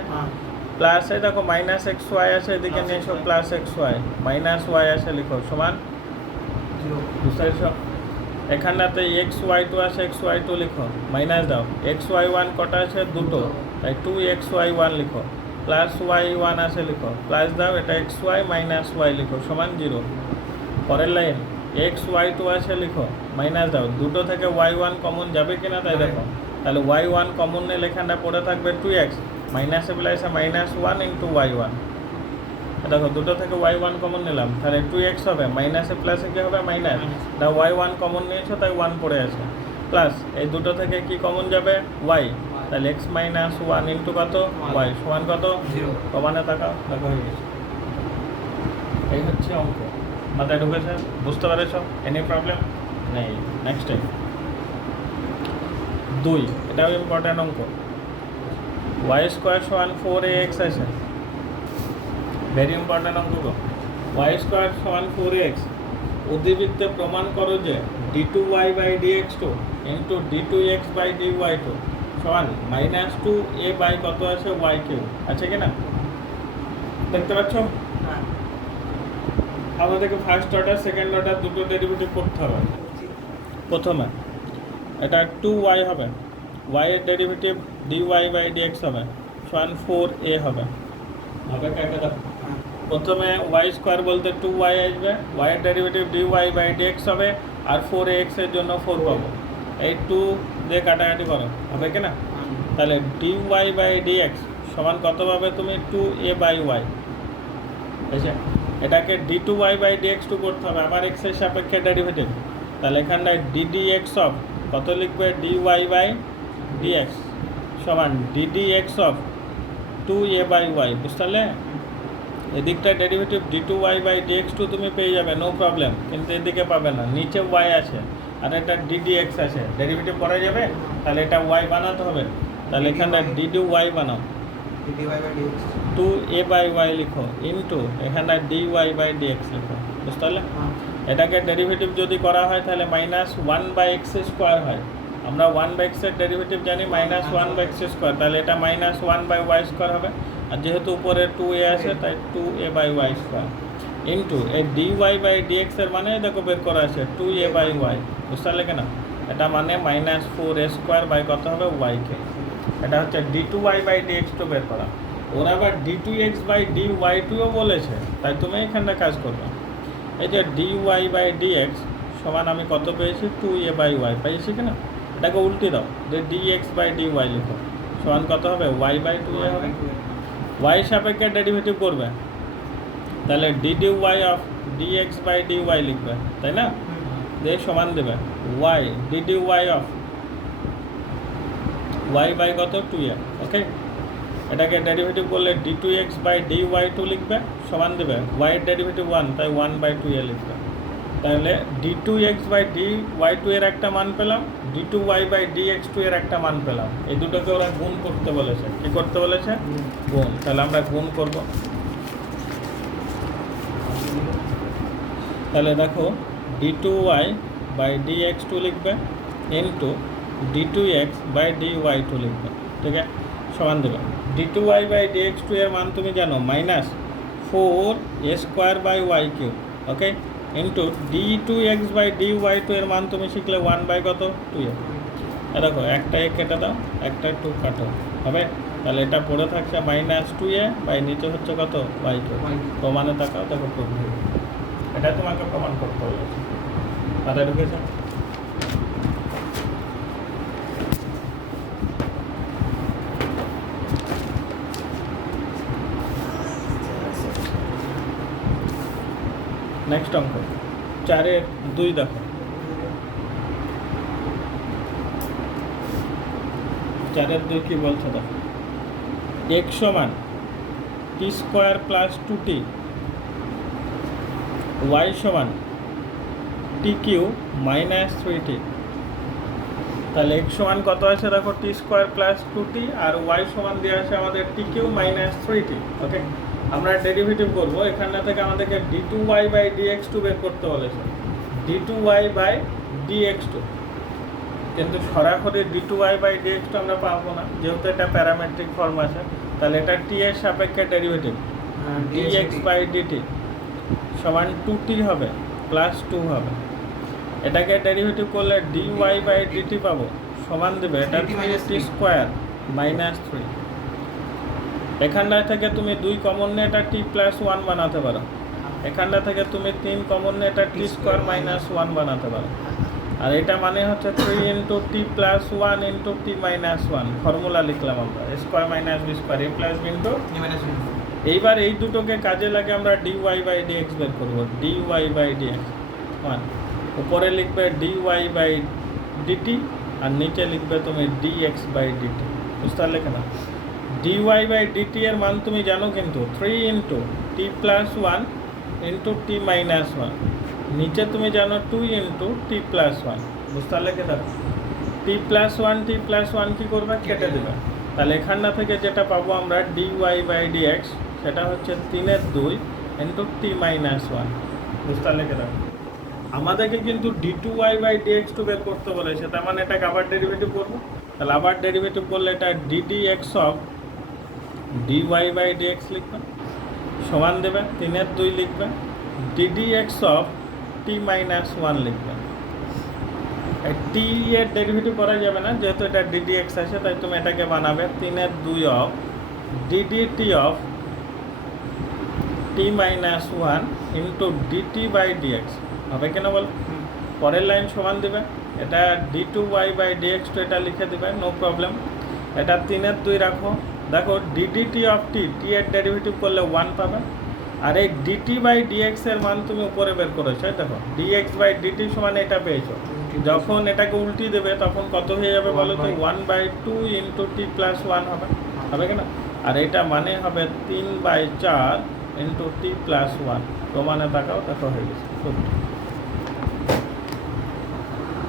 প্লাস এই দেখো মাইনাস এক্স ওয়াই আছে, এদিকে নিয়ে এসো plus x y, minus y আছে লিখো সমান 0, বুঝতে পারছো? এখানটাতে এক্স ওয়াই টু আছে, এক্স ওয়াই টু লিখো, মাইনাস দাও, এক্স ওয়াই ওয়ান কটা আছে? দুটো, তাই 2xy1 লিখো, প্লাস y1 আছে লিখো, প্লাস দাও, এটা xy মাইনাস y লিখো সমান 0। পরের লাইন xy2 আছে লিখো, মাইনাস দাও, দুটো থেকে y1 কমন যাবে কিনা তাই দেখো, তাহলে y1 কমন নিলে এখানটা পড়ে থাকবে 2x, মাইনাসে প্লাসে মাইনাস 1 ইন্টু y1, দেখো দুটো থেকে y1 কমন নিলাম, তাহলে 2x হবে, মাইনাসে প্লাসে কী হবে? মাইনাস, না y1 কমন নিয়েছো তাই 1 পড়ে আছে, প্লাস এই দুটো থেকে কি কমন যাবে? y, তাহলে x মাইনাস 1 ইন্টু কত? y সমান কত? 0। প্রমাণে তাকাও, দেখো হয়ে গেছে। এই হচ্ছে অঙ্ক, মাথায় ঢুকেছে? বুঝতে পেরেছো? এনি প্রবলেম নেই? নেক্সট টাইম 2, এটাও ইম্পর্ট্যান্ট অঙ্ক, y স্কোয়ার সমান 4ax আছে, ভেরি ইম্পর্ট্যান্ট অঙ্ক গো। y স্কোয়ার সমান 4ax, অধিবৃত্তে প্রমাণ করো যে d2y by dx2 into d2x by dy2 সমান -2a বাই কত আছে? y কিউব আছে কি না? দেখতে পাচ্ছ? আমাদেরকে ফার্স্ট অর্ডার সেকেন্ড অর্ডার দুটো ডেরিভেটিভ করতে হবে। প্রথমে এটা 2y হবে, y এর ডেরিভেটিভ dy বাই dx হবে সমান 4a হবে। কাকে দেখো, প্রথমে y স্কোয়ার বলতে 2y আসবে, y এর ডেরিভেটিভ dy বাই dx হবে, আর 4ax এর জন্য 4 পাবো। এই 2 দিয়ে কাটাকাটি করো, হবে কি না? তাহলে dy বাই dx সমান কত পাবে তুমি? 2a by y। বুঝছে? এটাকে d2y বাই dx2 করতে হবে, আবার x এর সাপেক্ষে ডেরিভেটিভ। তাহলে এখানটায় ddx অফ কত লিখবে? dy বাই dx সমান ddx of 2a by y। বুঝতে পারলে? এদিকটা ডেরিভেটিভ d2y বাই dx2 তুমি পেয়ে যাবে, নো প্রবলেম, কিন্তু এদিকে পাবে না, নিচে y আছে আর এটা ddx আছে, ডেরিভেটিভ করা যাবে? তাহলে এটা y বানাতে হবে, তাহলে এখানটা dy বানাও, 2a বাই y লিখো ইন্টু এখানটা dy বাই dx লিখো। বুঝতে পারলে? এটাকে ডেরিভেটিভ যদি করা হয় তাহলে মাইনাস 1 বাই এক্স স্কোয়ার হয়। আমরা 1 বাই এক্সের ডেরিভেটিভ জানি মাইনাস 1 বাই এক্স স্কোয়ার, তাহলে এটা মাইনাস 1 বাই ওয়াই স্কোয়ার হবে, আর যেহেতু উপরে 2a আছে তাই 2a by y square into এই dy বাই dx এর মানে দেখো বের করা আছে 2a বাই ওয়াই। বুঝতে পারলে কেন? এটা মানে মাইনাস 4a স্কোয়ার বাই কত হবে? ওয়াইকে। এটা হচ্ছে d2y বাই dx2 বের করা। ওরা আবার d2x বাই dy2ও বলেছে, তাই তুমি এখানটা কাজ করবে। এই যে dy বাই dx সমান আমি কত পেয়েছি? 2a বাই y পেয়েছি কিনা? এটাকে উল্টে দাও, যে dx বাই dy লিখো সমান কত হবে? y বাই 2a হবে। y সাপেক্ষে ডেরিভেটিভ করবে, তাহলে dy of dx by dy লিখবে, তাই না? যে সমান দেবে y dy of y by কত? 2a। ওকে, এটাকে ডেরিভেটিভ করলে d2x বাই dy2 লিখবে সমান দেবে y এর ডেরিভেটিভ 1, তাই 1 বাই 2a লিখবে। তাহলে d2x বাই dy2 এর একটা মান পেলাম, d2y বাই dx2 এর একটা মান পেলাম। এই দুটোকে ওরা গুণ করতে বলেছে। কি করতে বলেছে? গুণ। তাহলে আমরা গুণ করব। তাহলে দেখো d2y বাই dx2 লিখবে ইন্টু d2x বাই dy2 লিখবে, ঠিক আছে? সমান দেবে d2y বাই dx2 এর মান তুমি জানো minus 4a square by y cube, okay, into d2x by dy2 এর মান তুমি শিখলে 1 বাই কত? 2a। দেখো একটা এ কেটে দাও, একটা 2 কাটো, হবে? তাহলে এটা পড়ে থাকছে মাইনাস 2a বাই নিচে হচ্ছে কত? y cube. প্রমাণে তাকাও, দেখো প্রমাণ। এটা তোমাকে প্রমাণ করতে হবে। মাথায় ঢুকেছে? নেক্সট অঙ্ক 4-এর 2 দেখো। 4-এর 2 কি বলছে দেখো, x সমান t square plus 2t, y সমান t কিউ মাইনাস 3t। তাহলে x সমান কত আছে দেখো? t স্কোয়ার প্লাস 2t, আর y সমান দেওয়া আছে আমাদের t কিউ মাইনাস 3t। ওকে, আমরা ডেরিভেটিভ করব। এখানে থেকে আমাদেরকে d2y বাই dx2 বের করতে বলেছে, d2y বাই dx2, কিন্তু সরাসরি d2y বাই dx2 আমরা পাবো না, যেহেতু এটা প্যারামেট্রিক ফর্ম আছে। তাহলে এটা t এর সাপেক্ষে ডেরিভেটিভ dx বাই dt সমান 2t হবে প্লাস 2 হবে। এটাকে ডেরিভেটিভ করলে dy বাই dt পাবো সমান দেবে এটা 3t স্কোয়ার মাইনাস 3। এখানটা থেকে তুমি 2 কমন নিয়ে এটা t প্লাস 1 বানাতে পারো, এখানটা থেকে তুমি 3 কমন নিয়ে এটা t স্কোয়ার মাইনাস 1 বানাতে পারো। আর এটা মানে হচ্ছে 3 into T plus 1 into T minus 1। Formula লিখলাম আমরা, স্কোয়ার মাইনাস বি স্কোয়ার এ প্লাস বি ইন্টু। এইবার এই দুটোকে কাজে লাগে আমরা dy বাই dx বের করবো। dy বাই dx 1, উপরে লিখবে dy বাই dt আর নিচে লিখবে তুমি dx বাই dt। বুঝতে পারলে কেন? dy বাই dt এর মান তুমি জানো, কিন্তু 3 into T plus 1 into T minus 1, নিচে তুমি জানো 2 ইন্টু টি প্লাস 1। বুঝতে পারলে কি? দেখো টি প্লাস 1 কী করবে? কেটে দেবে। তাহলে এখানটা থেকে যেটা পাবো আমরা dy বাই dx সেটা হচ্ছে 3-এর 2 ইন্টু টি মাইনাস 1। বুঝতে পারলে কি? দেখো আমাদেরকে কিন্তু d2y বাই dx2 বের করতে বলেছে, তার মানে এটাকে আবার ডেরিভেটিভ করবো। তাহলে আবার ডেরিভেটিভ করলে এটা ddx of dy by dx লিখবেন সমান দেবে 3/2 লিখবে, dd x of t minus 1 লিখবে। টি এর ডেরিভেটিভ করা যাবে না, যেহেতু এটা ডিডি এক্স আছে, তাই তুমি এটাকে বানাবে 3/2 of dd t of t minus 1 into dt by dx হবে কিনা বল। পরের লাইন সমান দেবে, এটা d2y বাই dx তো এটা লিখে দেবে, নো প্রবলেম। এটা 3/2 রাখো, দেখো ডিডিটি অফ টি, টি এর ডেরিভেটিভ করলে 1 পাবে, আর এই ডিটি বাই ডিএক্স এর মান তুমি উপরে বের করেছো, দেখো ডিএক্স বাই ডিটি সমান এটা পেয়েছো। যখন এটাকে উল্টি দেবে তখন কত হয়ে যাবে বলো তো, 1/2 ইন্টু টি প্লাস 1 হবে, হবে কিনা। আর এটা মানে হবে 3/4 ইন্টু টি প্লাস 1, প্রমাণে তাকাও, দেখো হয়ে গেছে।